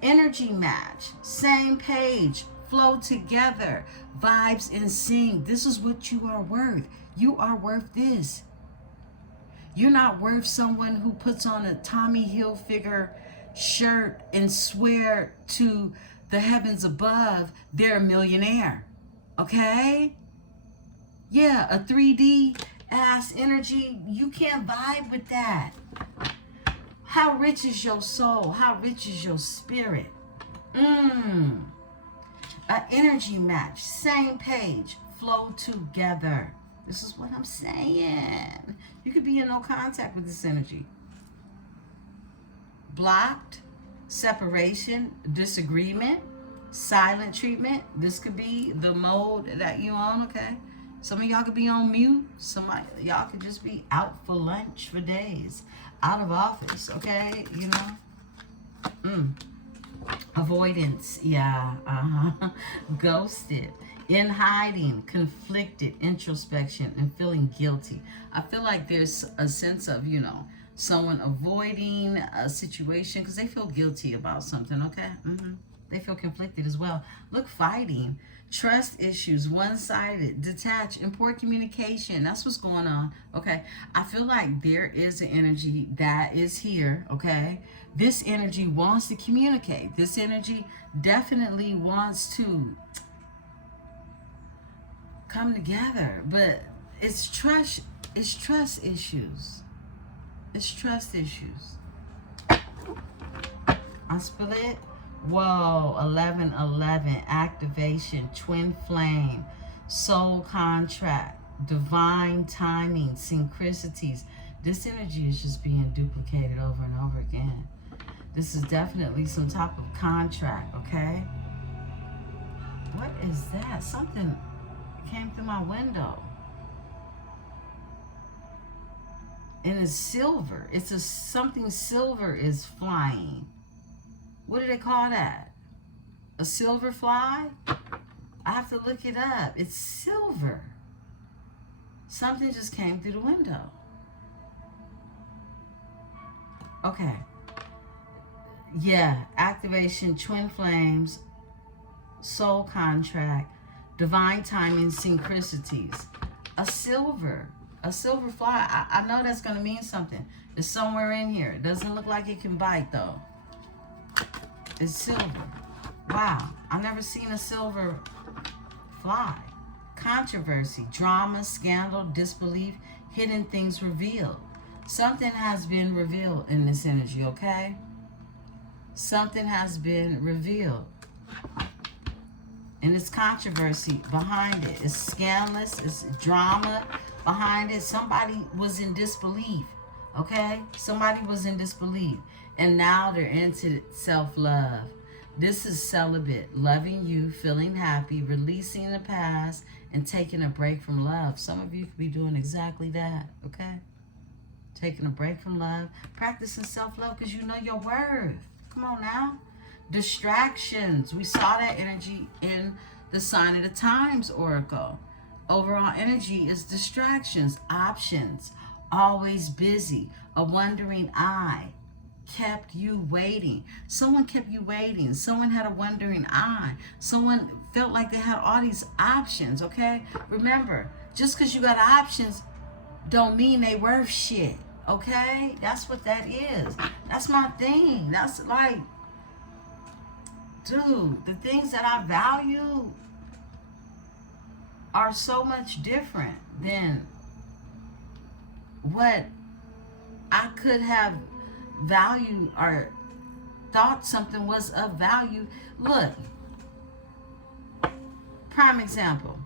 Energy match. Same page. flow together. Vibes in sync. This is what you are worth. You are worth this. You're not worth someone who puts on a Tommy Hilfiger shirt and swear to the heavens above they're a millionaire. Okay? Yeah, a 3D ass energy. You can't vibe with that. How rich is your soul? How rich is your spirit? An energy match. Same page. Flow together. This is what I'm saying. You could be in no contact with this energy. Blocked, separation, disagreement, silent treatment. This could be the mode that you on, okay? Some of y'all could be on mute. Some of y'all could just be out for lunch for days. Out of office, okay? You know? Avoidance, yeah. Ghosted. In hiding, conflicted, introspection, and feeling guilty. I feel like there's a sense of, you know, someone avoiding a situation because they feel guilty about something, okay? They feel conflicted as well. Look, fighting, trust issues, one-sided, detached, and poor communication. That's what's going on, okay? I feel like there is an energy that is here, okay? This energy wants to communicate. This energy definitely wants to come together, but it's trust issues. It's trust issues. I split. Whoa, 1111, activation, twin flame, soul contract, divine timing, synchronicities. This energy is just being duplicated over and over again. This is definitely some type of contract, okay? What is that? Something came through my window. And it's silver. It's something silver is flying. What do they call that? A silver fly? I have to look it up. It's silver. Something just came through the window. Okay. Yeah, activation, twin flames, soul contract, divine timing, synchronicities. A silver fly. I know that's going to mean something. It's somewhere in here. It doesn't look like it can bite, though. It's silver. Wow. I've never seen a silver fly. Controversy, drama, scandal, disbelief, hidden things revealed. Something has been revealed in this energy, okay? Something has been revealed. And it's controversy behind it. It's scandalous. It's drama behind it. Somebody was in disbelief, okay? Somebody was in disbelief. And now they're into self-love. This is celibate, loving you, feeling happy, releasing the past, and taking a break from love. Some of you could be doing exactly that, okay? Taking a break from love. Practicing self-love because you know your worth. Come on now. Distractions. We saw that energy in the Sign of the Times Oracle. Overall energy is distractions, options, always busy, a wandering eye. Kept you waiting. Someone kept you waiting. Someone had a wandering eye. Someone felt like they had all these options, okay? Remember, just because you got options don't mean they worth shit, okay? That's what that is. That's my thing. That's like, dude, the things that I value are so much different than what I could have value or thought something was of value. Look, prime example,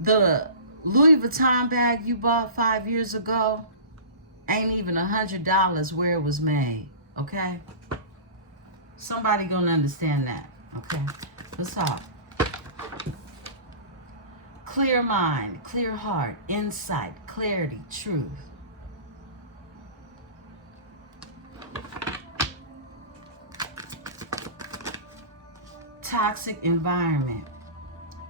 the Louis Vuitton bag you bought 5 years ago ain't even $100 where it was made, okay? Somebody gonna understand that, okay? Let's talk. Clear mind, clear heart, insight, clarity, truth. Toxic environment,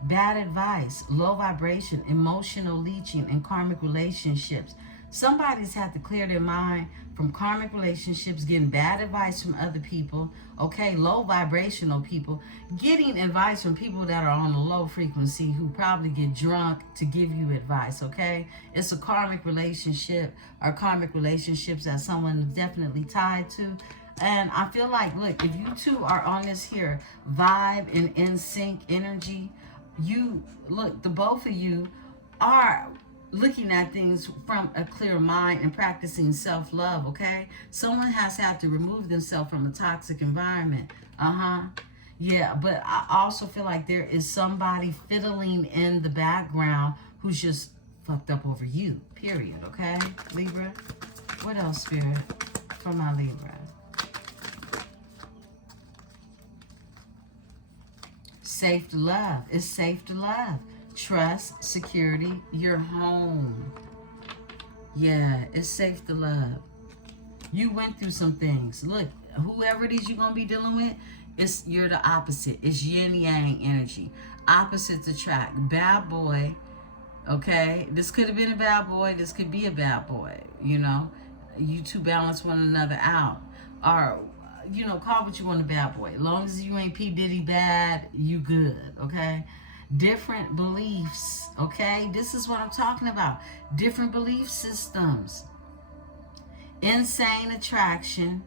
bad advice, low vibration, emotional leeching, and karmic relationships. Somebody's had to clear their mind from karmic relationships, getting bad advice from other people, okay, low vibrational people, getting advice from people that are on a low frequency who probably get drunk to give you advice, okay? It's a karmic relationship or karmic relationships that someone is definitely tied to. And I feel like, look, if you two are on this here vibe and in sync energy, you, look, the both of you are looking at things from a clear mind and practicing self-love, okay? Someone has to have to remove themselves from a toxic environment. Yeah, but I also feel like there is somebody fiddling in the background who's just fucked up over you, period, okay? Libra, what else, Spirit, for my Libra? Safe to love. It's safe to love. Trust, security, your home. Yeah, it's safe to love. You went through some things. Look, whoever it is you're going to be dealing with, you're the opposite. It's yin yang energy. Opposites attract. Bad boy, okay? This could have been a bad boy. This could be a bad boy, you know? You two balance one another out. Or, you know, call what you want a bad boy. As long as you ain't P. Diddy bad, you good, okay? Different beliefs, okay? This is what I'm talking about. Different belief systems. Insane attraction.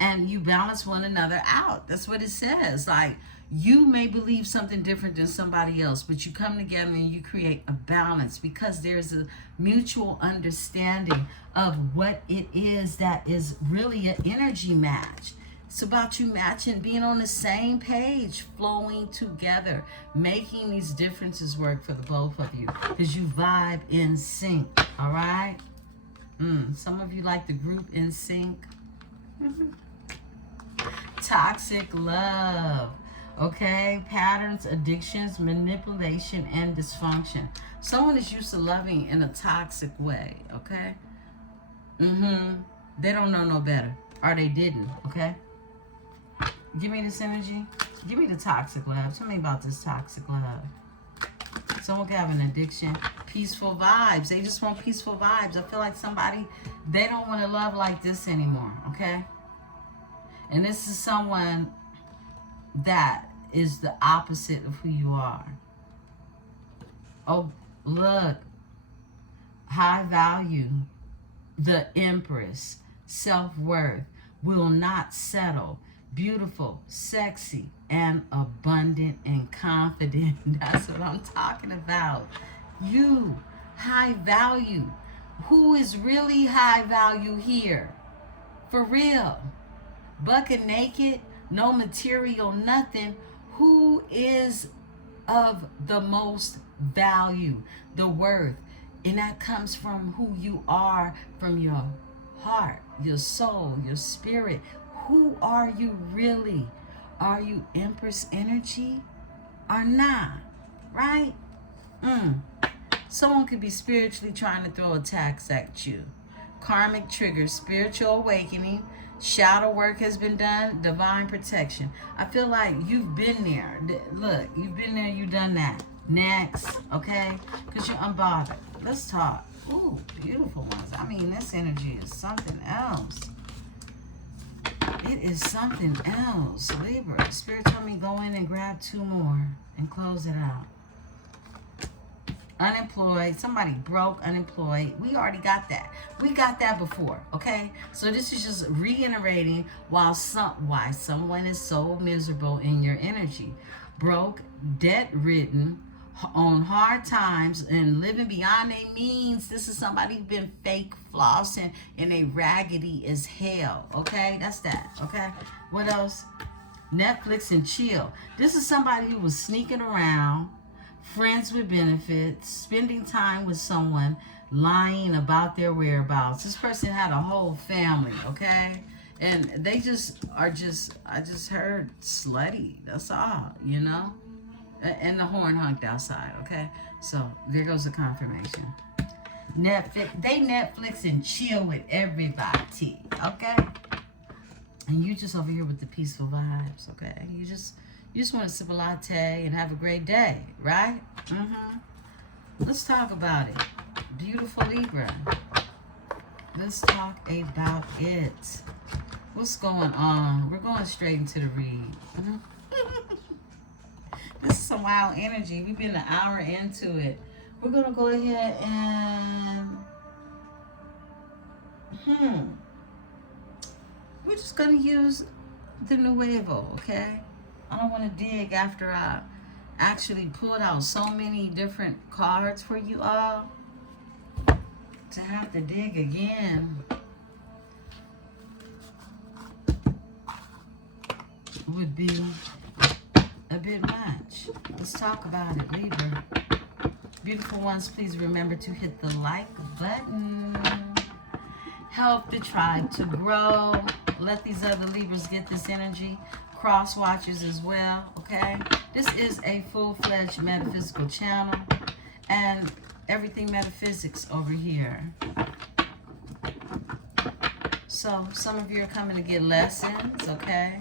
And you balance one another out. That's what it says. Like, you may believe something different than somebody else, but you come together and you create a balance because there's a mutual understanding of what it is that is really an energy match. It's about you matching, being on the same page, flowing together, making these differences work for the both of you because you vibe in sync, all right? Some of you like the group in sync. Toxic love, okay? Patterns, addictions, manipulation, and dysfunction. Someone is used to loving in a toxic way, okay? They don't know no better, or they didn't, okay? Give me this energy. Give me the toxic love. Tell me about this toxic love. Someone can have an addiction. Peaceful vibes. They just want peaceful vibes. I feel like somebody, they don't want to love like this anymore, okay? And this is someone that is the opposite of who you are. Oh, look. High value. The Empress. Self-worth. Will not settle. Beautiful, sexy, and abundant and confident. That's what I'm talking about. You, high value. Who is really high value here? For real. Bucket naked, no material, nothing. Who is of the most value, the worth? And that comes from who you are, from your heart, your soul, your spirit. Who are you really? Are you Empress energy or not? Right? Someone could be spiritually trying to throw attacks at you. Karmic triggers, spiritual awakening, shadow work has been done, divine protection. I feel like you've been there. Look, you've been there, you've done that. Next, okay? Because you're unbothered. Let's talk. Ooh, beautiful ones. I mean, this energy is something else. It is something else. Libra, Spirit told me go in and grab 2 more and close it out. Unemployed, somebody broke, unemployed. We already got that. We got that before, okay? So this is just reiterating why someone is so miserable in your energy. Broke, debt-ridden, on hard times, and living beyond their means. This is somebody who's been fake flossing and they raggedy as hell, okay? That's that, okay? What else? Netflix and chill. This is somebody who was sneaking around, friends with benefits, spending time with someone, lying about their whereabouts. This person had a whole family, okay? And they just are I just heard slutty. That's all, you know? And the horn honked outside, okay? So there goes the confirmation. They Netflix and chill with everybody, okay? And you just over here with the peaceful vibes, okay? You just want to sip a latte and have a great day, right? Let's talk about it. Beautiful Libra. Let's talk about it. What's going on? We're going straight into the read. This is some wild energy. We've been an hour into it. We're going to go ahead and... We're just going to use the Nuevo, okay? I don't want to dig after I actually pulled out so many different cards for you all. To have to dig again would be a bit much. Let's talk about it, Libra. Beautiful ones, please remember to hit the like button. Help the tribe to grow. Let these other Libras get this energy. Cross watchers as well, okay? This is a full-fledged metaphysical channel. And everything metaphysics over here. So some of you are coming to get lessons, okay?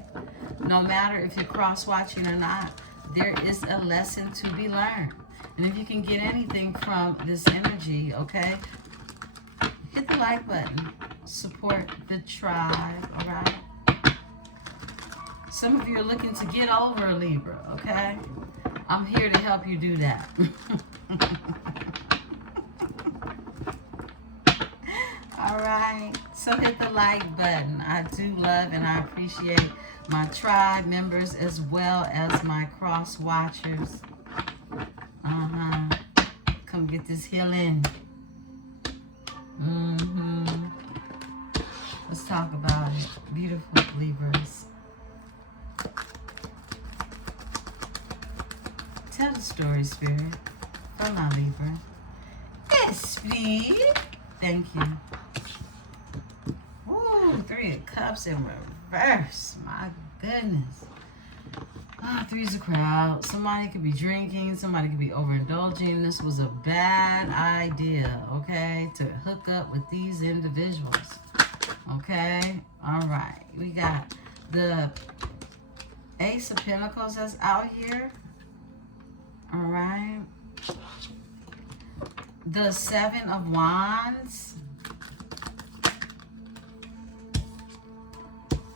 No matter if you're cross-watching or not, there is a lesson to be learned. And if you can get anything from this energy, okay, hit the like button. Support the tribe, all right? Some of you are looking to get over a Libra, okay? I'm here to help you do that. All right, so hit the like button. I do love and I appreciate my tribe members as well as my cross watchers. Come get this healing. Let's talk about it. Beautiful Libras. Tell the story, Spirit. From my Libra. Yes, please. Thank you. Ooh, 3 of Cups in reverse. My goodness. Three's a crowd. Somebody could be drinking. Somebody could be overindulging. This was a bad idea, okay, to hook up with these individuals. Okay? All right. We got the Ace of Pentacles that's out here. All right. The 7 of Wands.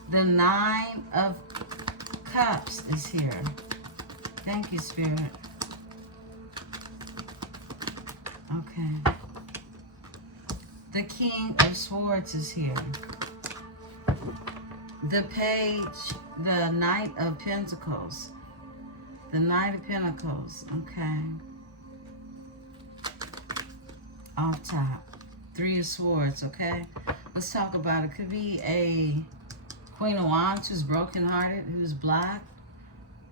The 9 of Cups is here. Thank you, Spirit. Okay. The King of Swords is here. The Page, the Knight of Pentacles. The Knight of Pentacles. Okay. Off top. 3 of Swords, okay? Let's talk about it. Could be a Queen of Wands who's brokenhearted, who's black.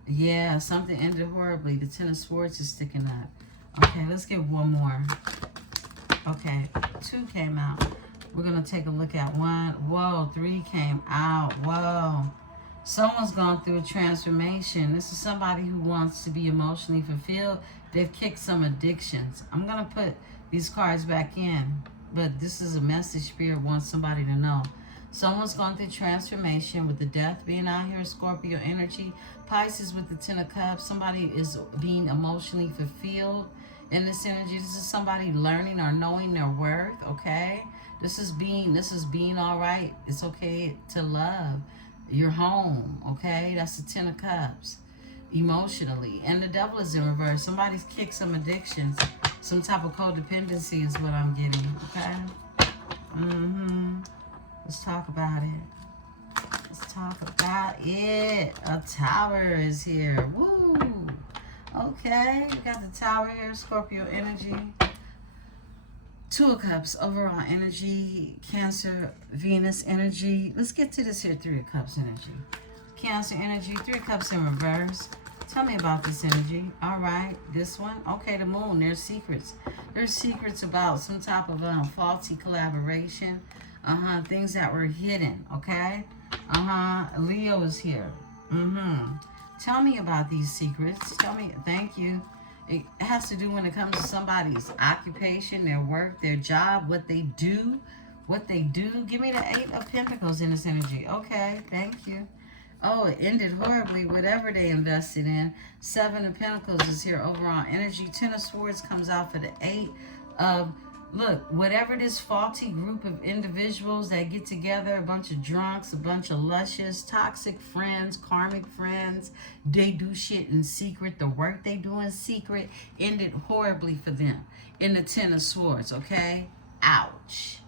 Yeah, something ended horribly. The 10 of Swords is sticking up. Okay, let's get one more. Okay, 2 came out. We're going to take a look at 1. Whoa, 3 came out. Whoa. Someone's gone through a transformation. This is somebody who wants to be emotionally fulfilled. They've kicked some addictions. I'm going to put these cards back in, but this is a message Spirit wants somebody to know. Someone's gone through transformation with the Death being out here, Scorpio energy, Pisces with the 10 of Cups. Somebody is being emotionally fulfilled in this energy. This is somebody learning or knowing their worth, okay? This is being all right. It's okay to love your home, okay? That's the 10 of Cups emotionally. And the Devil is in reverse. Somebody's kicked some addictions. Some type of codependency is what I'm getting, okay? Let's talk about it. Let's talk about it. A Tower is here. Woo! Okay, we got the Tower here, Scorpio energy. 2 of Cups, overall energy. Cancer, Venus energy. Let's get to this here, 3 of Cups energy. Cancer energy, 3 of Cups in reverse. Tell me about this energy. All right, this one. Okay, the Moon, there's secrets. There's secrets about some type of faulty collaboration. Things that were hidden, okay? Leo is here. Tell me about these secrets. Tell me, thank you. It has to do when it comes to somebody's occupation, their work, their job, what they do. Give me the 8 of Pentacles in this energy. Okay, thank you. Oh, it ended horribly, whatever they invested in. 7 of Pentacles is here, overall energy. 10 of Swords comes out for the 8 of Look, whatever this faulty group of individuals that get together, a bunch of drunks, a bunch of luscious, toxic friends, karmic friends, they do shit in secret. The work they do in secret ended horribly for them in the Ten of Swords, okay? Ouch.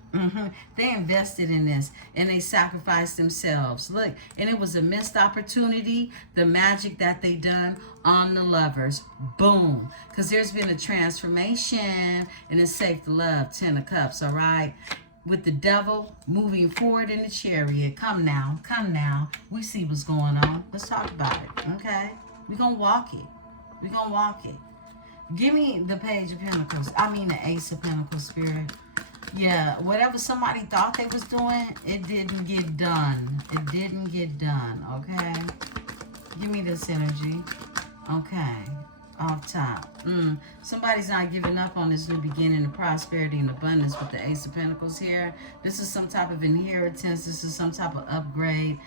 They invested in this and they sacrificed themselves. Look, and it was a missed opportunity. The magic that they done on the lovers, boom, because there's been a transformation and it's safe to love. Ten of Cups, all right, with the devil moving forward in the chariot. Come now, we see what's going on. Let's talk about it. Okay, we're gonna walk it. Give me the Page of Pentacles. I mean the Ace of Pentacles, Spirit. Yeah, whatever somebody thought they was doing, it didn't get done. Okay? Give me this energy. Okay. Off top. Somebody's not giving up on this new beginning of prosperity and abundance with the Ace of Pentacles here. This is some type of inheritance. This is some type of upgrade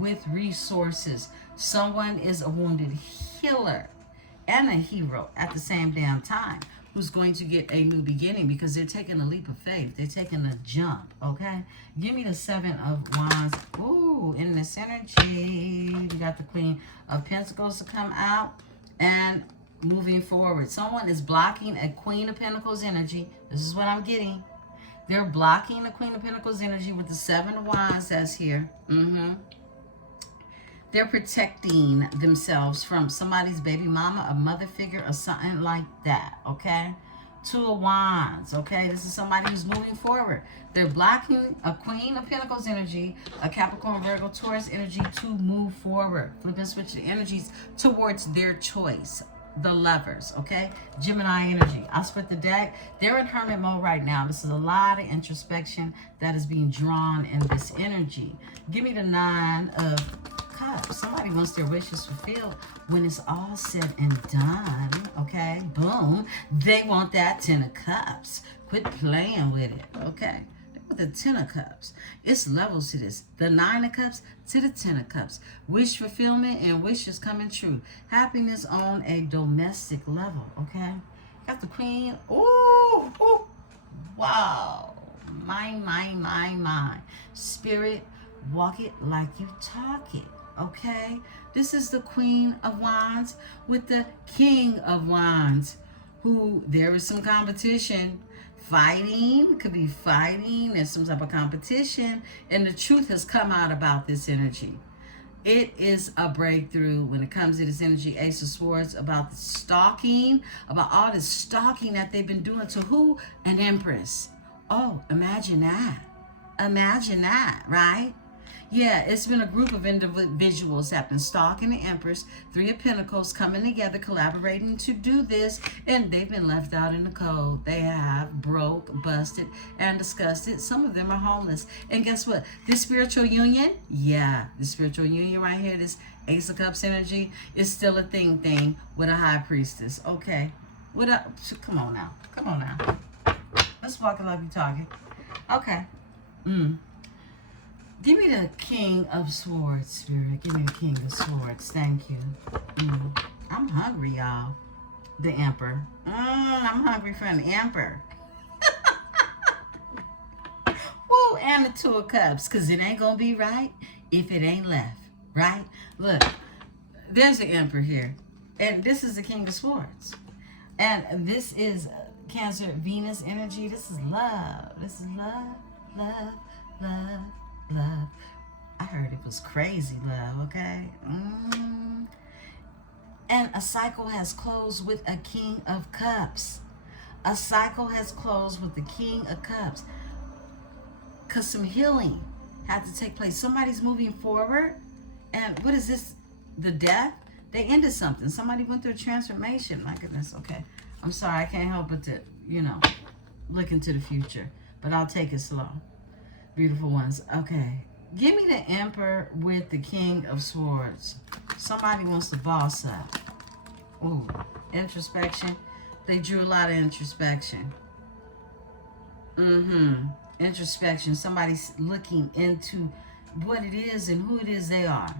with resources. Someone is a wounded healer and a hero at the same damn time, who's going to get a new beginning because they're taking a leap of faith. They're taking a jump, okay? Give me the Seven of Wands. Ooh, in this energy, we got the Queen of Pentacles to come out and moving forward. Someone is blocking a Queen of Pentacles energy. This is what I'm getting. They're blocking the Queen of Pentacles energy with the Seven of Wands that's here. They're protecting themselves from somebody's baby mama, a mother figure, or something like that, okay? Two of Wands, okay? This is somebody who's moving forward. They're blocking a Queen of Pentacles energy, a Capricorn, Virgo, Taurus energy to move forward. Flip and switch the energies towards their choice. The Lovers, okay? Gemini energy. I'll split the deck. They're in hermit mode right now. This is a lot of introspection that is being drawn in this energy. Give me the Nine of Cups. Somebody wants their wishes fulfilled when it's all said and done, okay? Boom. They want that Ten of Cups. Quit playing with it, okay? With the Ten of Cups, it's levels to this. The Nine of Cups to the Ten of Cups. Wish fulfillment and wishes coming true. Happiness on a domestic level, okay? Got the Queen. Ooh, ooh. Wow. My. Spirit, walk it like you talk it. Okay, this is the Queen of Wands with the King of Wands, who there is some competition, fighting, could be fighting, there's some type of competition, and the truth has come out about this energy. It is a breakthrough when it comes to this energy. Ace of Swords, about the stalking, about all this stalking that they've been doing to who? An Empress. Oh, imagine that, right? Yeah, it's been a group of individuals that have been stalking the Empress. Three of Pentacles coming together, collaborating to do this, and they've been left out in the cold. They have broke, busted, and disgusted. Some of them are homeless. And guess what? This spiritual union, yeah, this spiritual union right here, this Ace of Cups energy, is still a thing with a High Priestess. Okay, what up? Come on now. Let's walk it like we're talking. Okay. Give me the King of Swords, Spirit. Give me the King of Swords. Thank you. I'm hungry, y'all. The Emperor. I'm hungry for an Emperor. Woo, and the Two of Cups. Because it ain't going to be right if it ain't left. Right? Look, there's the Emperor here. And this is the King of Swords. And this is Cancer, Venus energy. This is love. This is love. I heard it was crazy love, okay? And a cycle has closed with a King of Cups. A cycle has closed with the King of Cups. Because some healing had to take place. Somebody's moving forward. And what is this? The death? They ended something. Somebody went through a transformation. My goodness, okay. I'm sorry, I can't help but to, look into the future. But I'll take it slow. Beautiful ones. Okay. Give me the Emperor with the King of Swords. Somebody wants to boss up. Ooh. Introspection. They drew a lot of introspection. Introspection. Somebody's looking into what it is and who it is they are.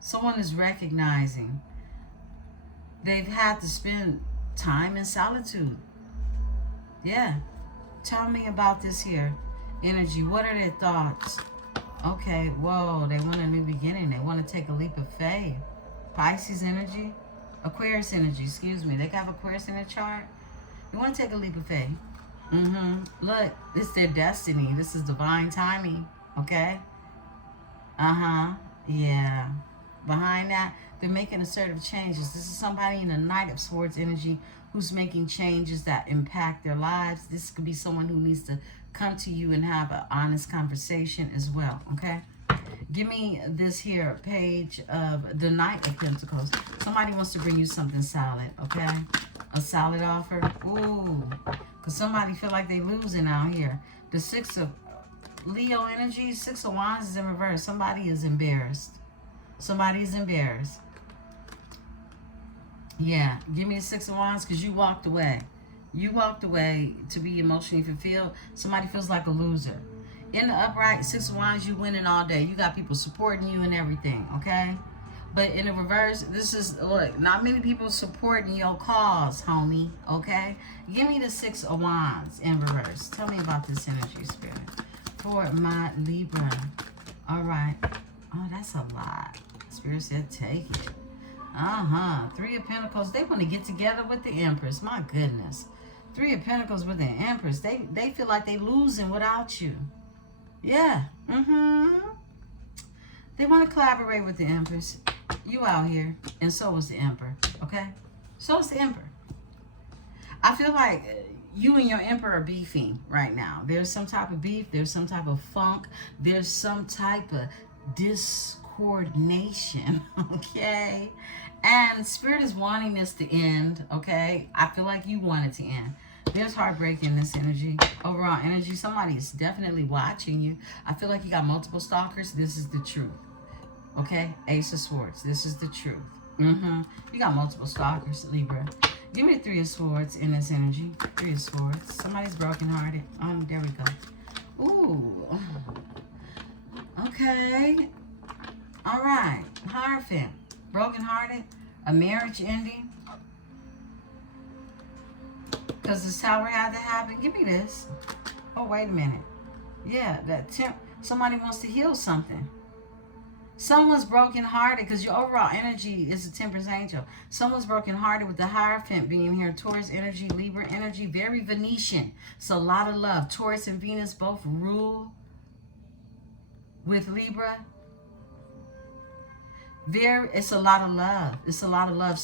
Someone is recognizing they've had to spend time in solitude. Yeah. Tell me about this here energy. What are their thoughts? Okay, whoa, they want a new beginning. They want to take a leap of faith. Pisces energy, Aquarius energy, excuse me. They have Aquarius in their chart. They want to take a leap of faith. Look, it's their destiny. This is divine timing, okay? Yeah. Behind that, they're making assertive changes. This is somebody in the Knight of Swords energy who's making changes that impact their lives. This could be someone who needs to come to you and have an honest conversation as well, okay? Give me this here page of the Knight of Pentacles. Somebody wants to bring you something solid, okay? A solid offer. Ooh, because somebody feel like they losing out here. The Six of Leo energy, Six of Wands is in reverse. Somebody is embarrassed. Somebody is embarrassed. Yeah, give me the Six of Wands because you walked away. You walked away to be emotionally fulfilled. Somebody feels like a loser. In the upright, Six of Wands, you winning all day. You got people supporting you and everything, okay? But in the reverse, this is, look, not many people supporting your cause, homie, okay? Give me the Six of Wands in reverse. Tell me about this energy, Spirit. For my Libra. All right. Oh, that's a lot. Spirit said take it. Three of Pentacles. They want to get together with the Empress. My goodness. Three of Pentacles with the Empress. They feel like they losing without you. Yeah. They want to collaborate with the Empress. You out here. And so is the Emperor. Okay? So is the Emperor. I feel like you and your Emperor are beefing right now. There's some type of beef. There's some type of funk. There's some type of discoordination. Okay? And Spirit is wanting this to end. Okay? I feel like you want it to end. There's heartbreak in this energy. Overall energy. Somebody is definitely watching you. I feel like you got multiple stalkers. This is the truth. Okay? Ace of Swords. This is the truth. You got multiple stalkers, Libra. Give me the Three of Swords in this energy. Three of Swords. Somebody's brokenhearted. There we go. Ooh. Okay. All right. Hierophant. Brokenhearted. A marriage ending. Because this tower had to happen. Give me this. Oh, wait a minute. Yeah, somebody wants to heal something. Someone's brokenhearted because your overall energy is a Temperance angel. Someone's brokenhearted with the Hierophant being here. Taurus energy, Libra energy, very Venetian. It's a lot of love. Taurus and Venus both rule with Libra. It's a lot of love. It's a lot of love.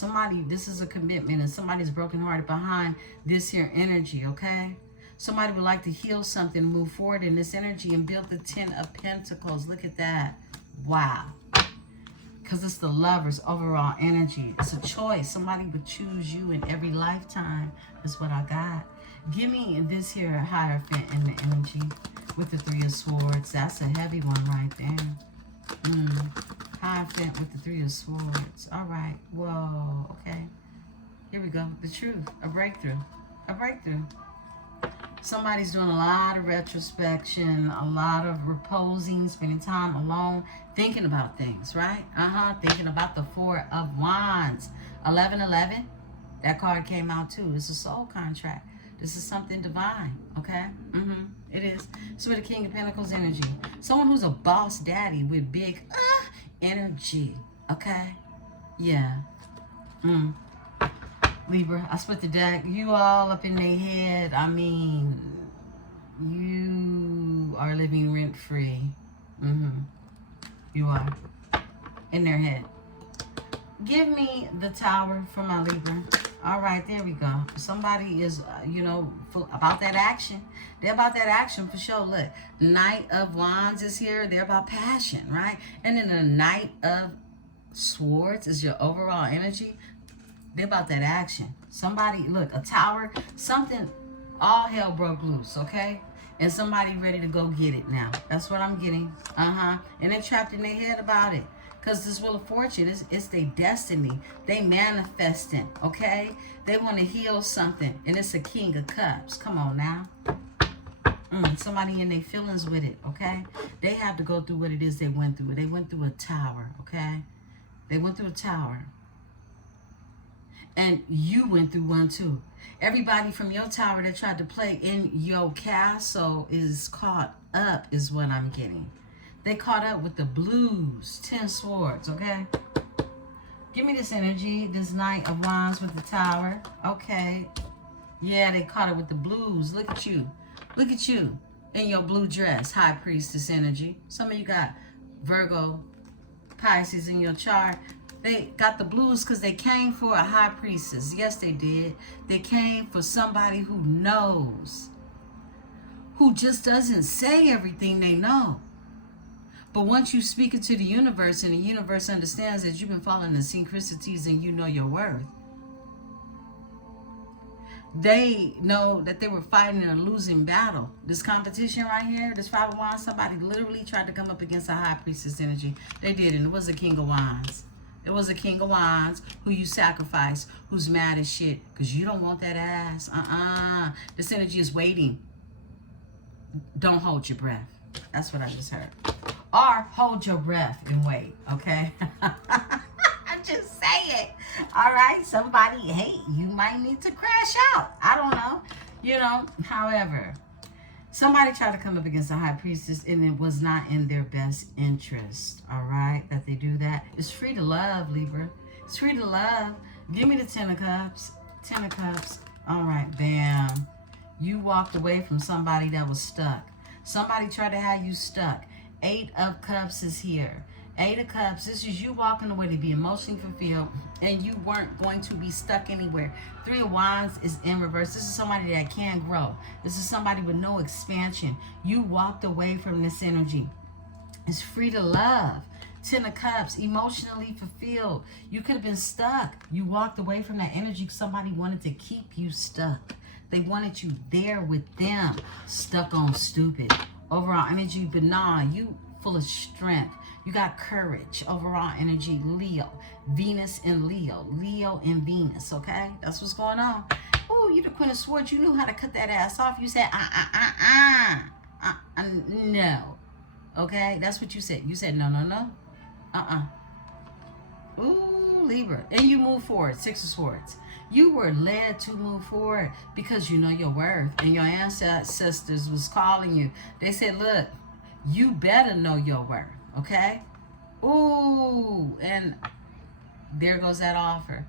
This is a commitment, and somebody's brokenhearted behind this here energy, okay? Somebody would like to heal something, move forward in this energy and build the 10 of Pentacles. Look at that. Wow. Because it's the Lover's overall energy. It's a choice. Somebody would choose you in every lifetime. That's what I got. Give me this here Hierophant in the energy with the Three of Swords. That's a heavy one right there. Hierophant with the Three of Swords. All right. Whoa. Okay. Here we go. The truth. A breakthrough. A breakthrough. Somebody's doing a lot of retrospection, a lot of reposing, spending time alone, thinking about things, right? Thinking about the Four of Wands. 1111. That card came out too. It's a soul contract. This is something divine, okay? It is. So with the King of Pentacles energy. Someone who's a boss daddy with big energy, okay? Yeah. Libra, I split the deck. You all up in their head. I mean, you are living rent-free. You are. In their head. Give me the Tower for my Libra. All right, there we go. Somebody is, about that action. They're about that action for sure. Look, Knight of Wands is here. They're about passion, right? And then the Knight of Swords is your overall energy. They're about that action. Somebody, look, a tower, something, all hell broke loose, okay? And somebody ready to go get it now. That's what I'm getting. And they're trapped in their head about it. Because this Wheel of Fortune, it's their destiny. They manifesting, okay? They want to heal something. And it's a King of Cups. Come on now. Somebody in their feelings with it, okay? They have to go through what it is they went through. They went through a tower, okay? They went through a tower. And you went through one too. Everybody from your tower that tried to play in your castle is caught up, is what I'm getting. They caught up with the blues. 10 swords, okay? Give me this energy, this Knight of Wands with the tower. Okay. Yeah, they caught it with the blues. Look at you. Look at you in your blue dress, High Priestess energy. Some of you got Virgo, Pisces in your chart. They got the blues because they came for a High Priestess. Yes, they did. They came for somebody who knows, who just doesn't say everything they know. But once you speak it to the universe and the universe understands that you've been following the synchronicities and you know your worth, they know that they were fighting a losing battle. This competition right here, this 5 of Wands, somebody literally tried to come up against a High Priestess energy. They did, and it was a King of Wands. It was a King of Wands who you sacrifice, who's mad as shit because you don't want that ass. This energy is waiting. Don't hold your breath. That's what I just heard. Or hold your breath and wait, okay? I'm just saying. All right, somebody, hey, you might need to crash out. I don't know. You know, however, somebody tried to come up against a High Priestess and it was not in their best interest, all right, that they do that. It's free to love, Libra. It's free to love. Give me the 10 of Cups. 10 of Cups. All right, bam. You walked away from somebody that was stuck. Somebody tried to have you stuck. 8 of Cups is here. 8 of Cups, this is you walking away to be emotionally fulfilled and you weren't going to be stuck anywhere. 3 of Wands is in reverse. This is somebody that can grow. This is somebody with no expansion. You walked away from this energy. It's free to love. 10 of Cups, emotionally fulfilled. You could have been stuck. You walked away from that energy. Somebody wanted to keep you stuck. They wanted you there with them. Stuck on stupid. Overall energy, but nah, you full of strength. You got courage. Overall energy, Leo. Venus and Leo. Leo and Venus, okay? That's what's going on. Oh, you the Queen of Swords. You knew how to cut that ass off. You said, no. Okay? That's what you said. You said, no. Ooh, Libra. And you move forward. 6 of Swords. You were led to move forward because you know your worth. And your ancestors was calling you. They said, look, you better know your worth. Okay? Ooh. And there goes that offer.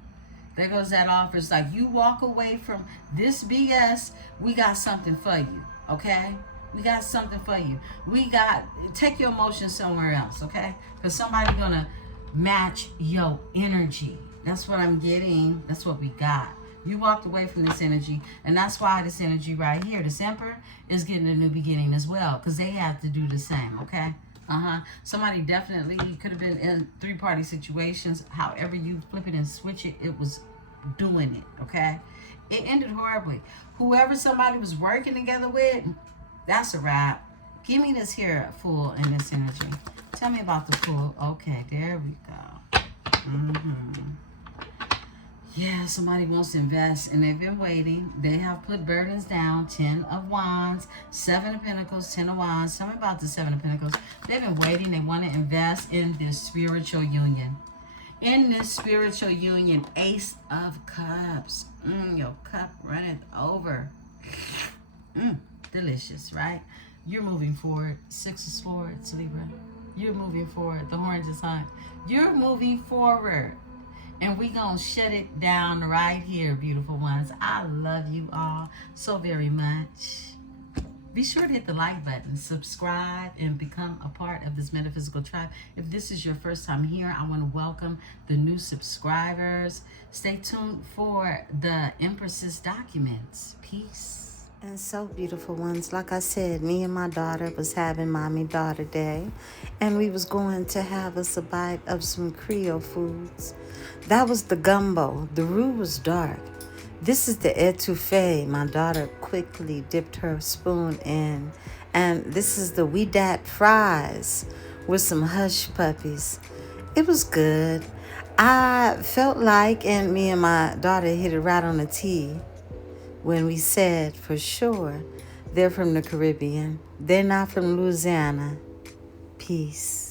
There goes that offer. It's like you walk away from this BS. We got something for you. Okay? We got something for you. Take your emotions somewhere else. Okay? Because somebody's going to match your energy. That's what I'm getting. That's what we got. You walked away from this energy. And that's why this energy right here, this Emperor, is getting a new beginning as well. Because they have to do the same. Okay? Somebody definitely could have been in 3-party situations. However you flip it and switch it, it was doing it. Okay? It ended horribly. Whoever somebody was working together with, that's a wrap. Give me this here Fool in this energy. Tell me about the Fool. Okay, there we go. Yeah, somebody wants to invest and they've been waiting. They have put burdens down. 10 of Wands, 7 of Pentacles, 10 of Wands. Tell me about the 7 of Pentacles. They've been waiting. They want to invest in this spiritual union. In this spiritual union, Ace of Cups. Your cup runneth over. Delicious, right? You're moving forward. 6 of Swords, Libra. You're moving forward. The horns is hung. You're moving forward. And we gonna shut it down right here, beautiful ones. I love you all so very much. Be sure to hit the like button, subscribe, and become a part of this metaphysical tribe. If this is your first time here, I want to welcome the new subscribers. Stay tuned for the Empresse's documents. Peace. And so, beautiful ones, like I said, me and my daughter was having mommy-daughter day, and we was going to have us a bite of some Creole foods. That was the gumbo. The roux was dark. This is the etouffee. My daughter quickly dipped her spoon in. And this is the Weedat fries with some hush puppies. It was good. I felt like, and me and my daughter hit it right on the tee when we said, for sure, they're from the Caribbean. They're not from Louisiana. Peace.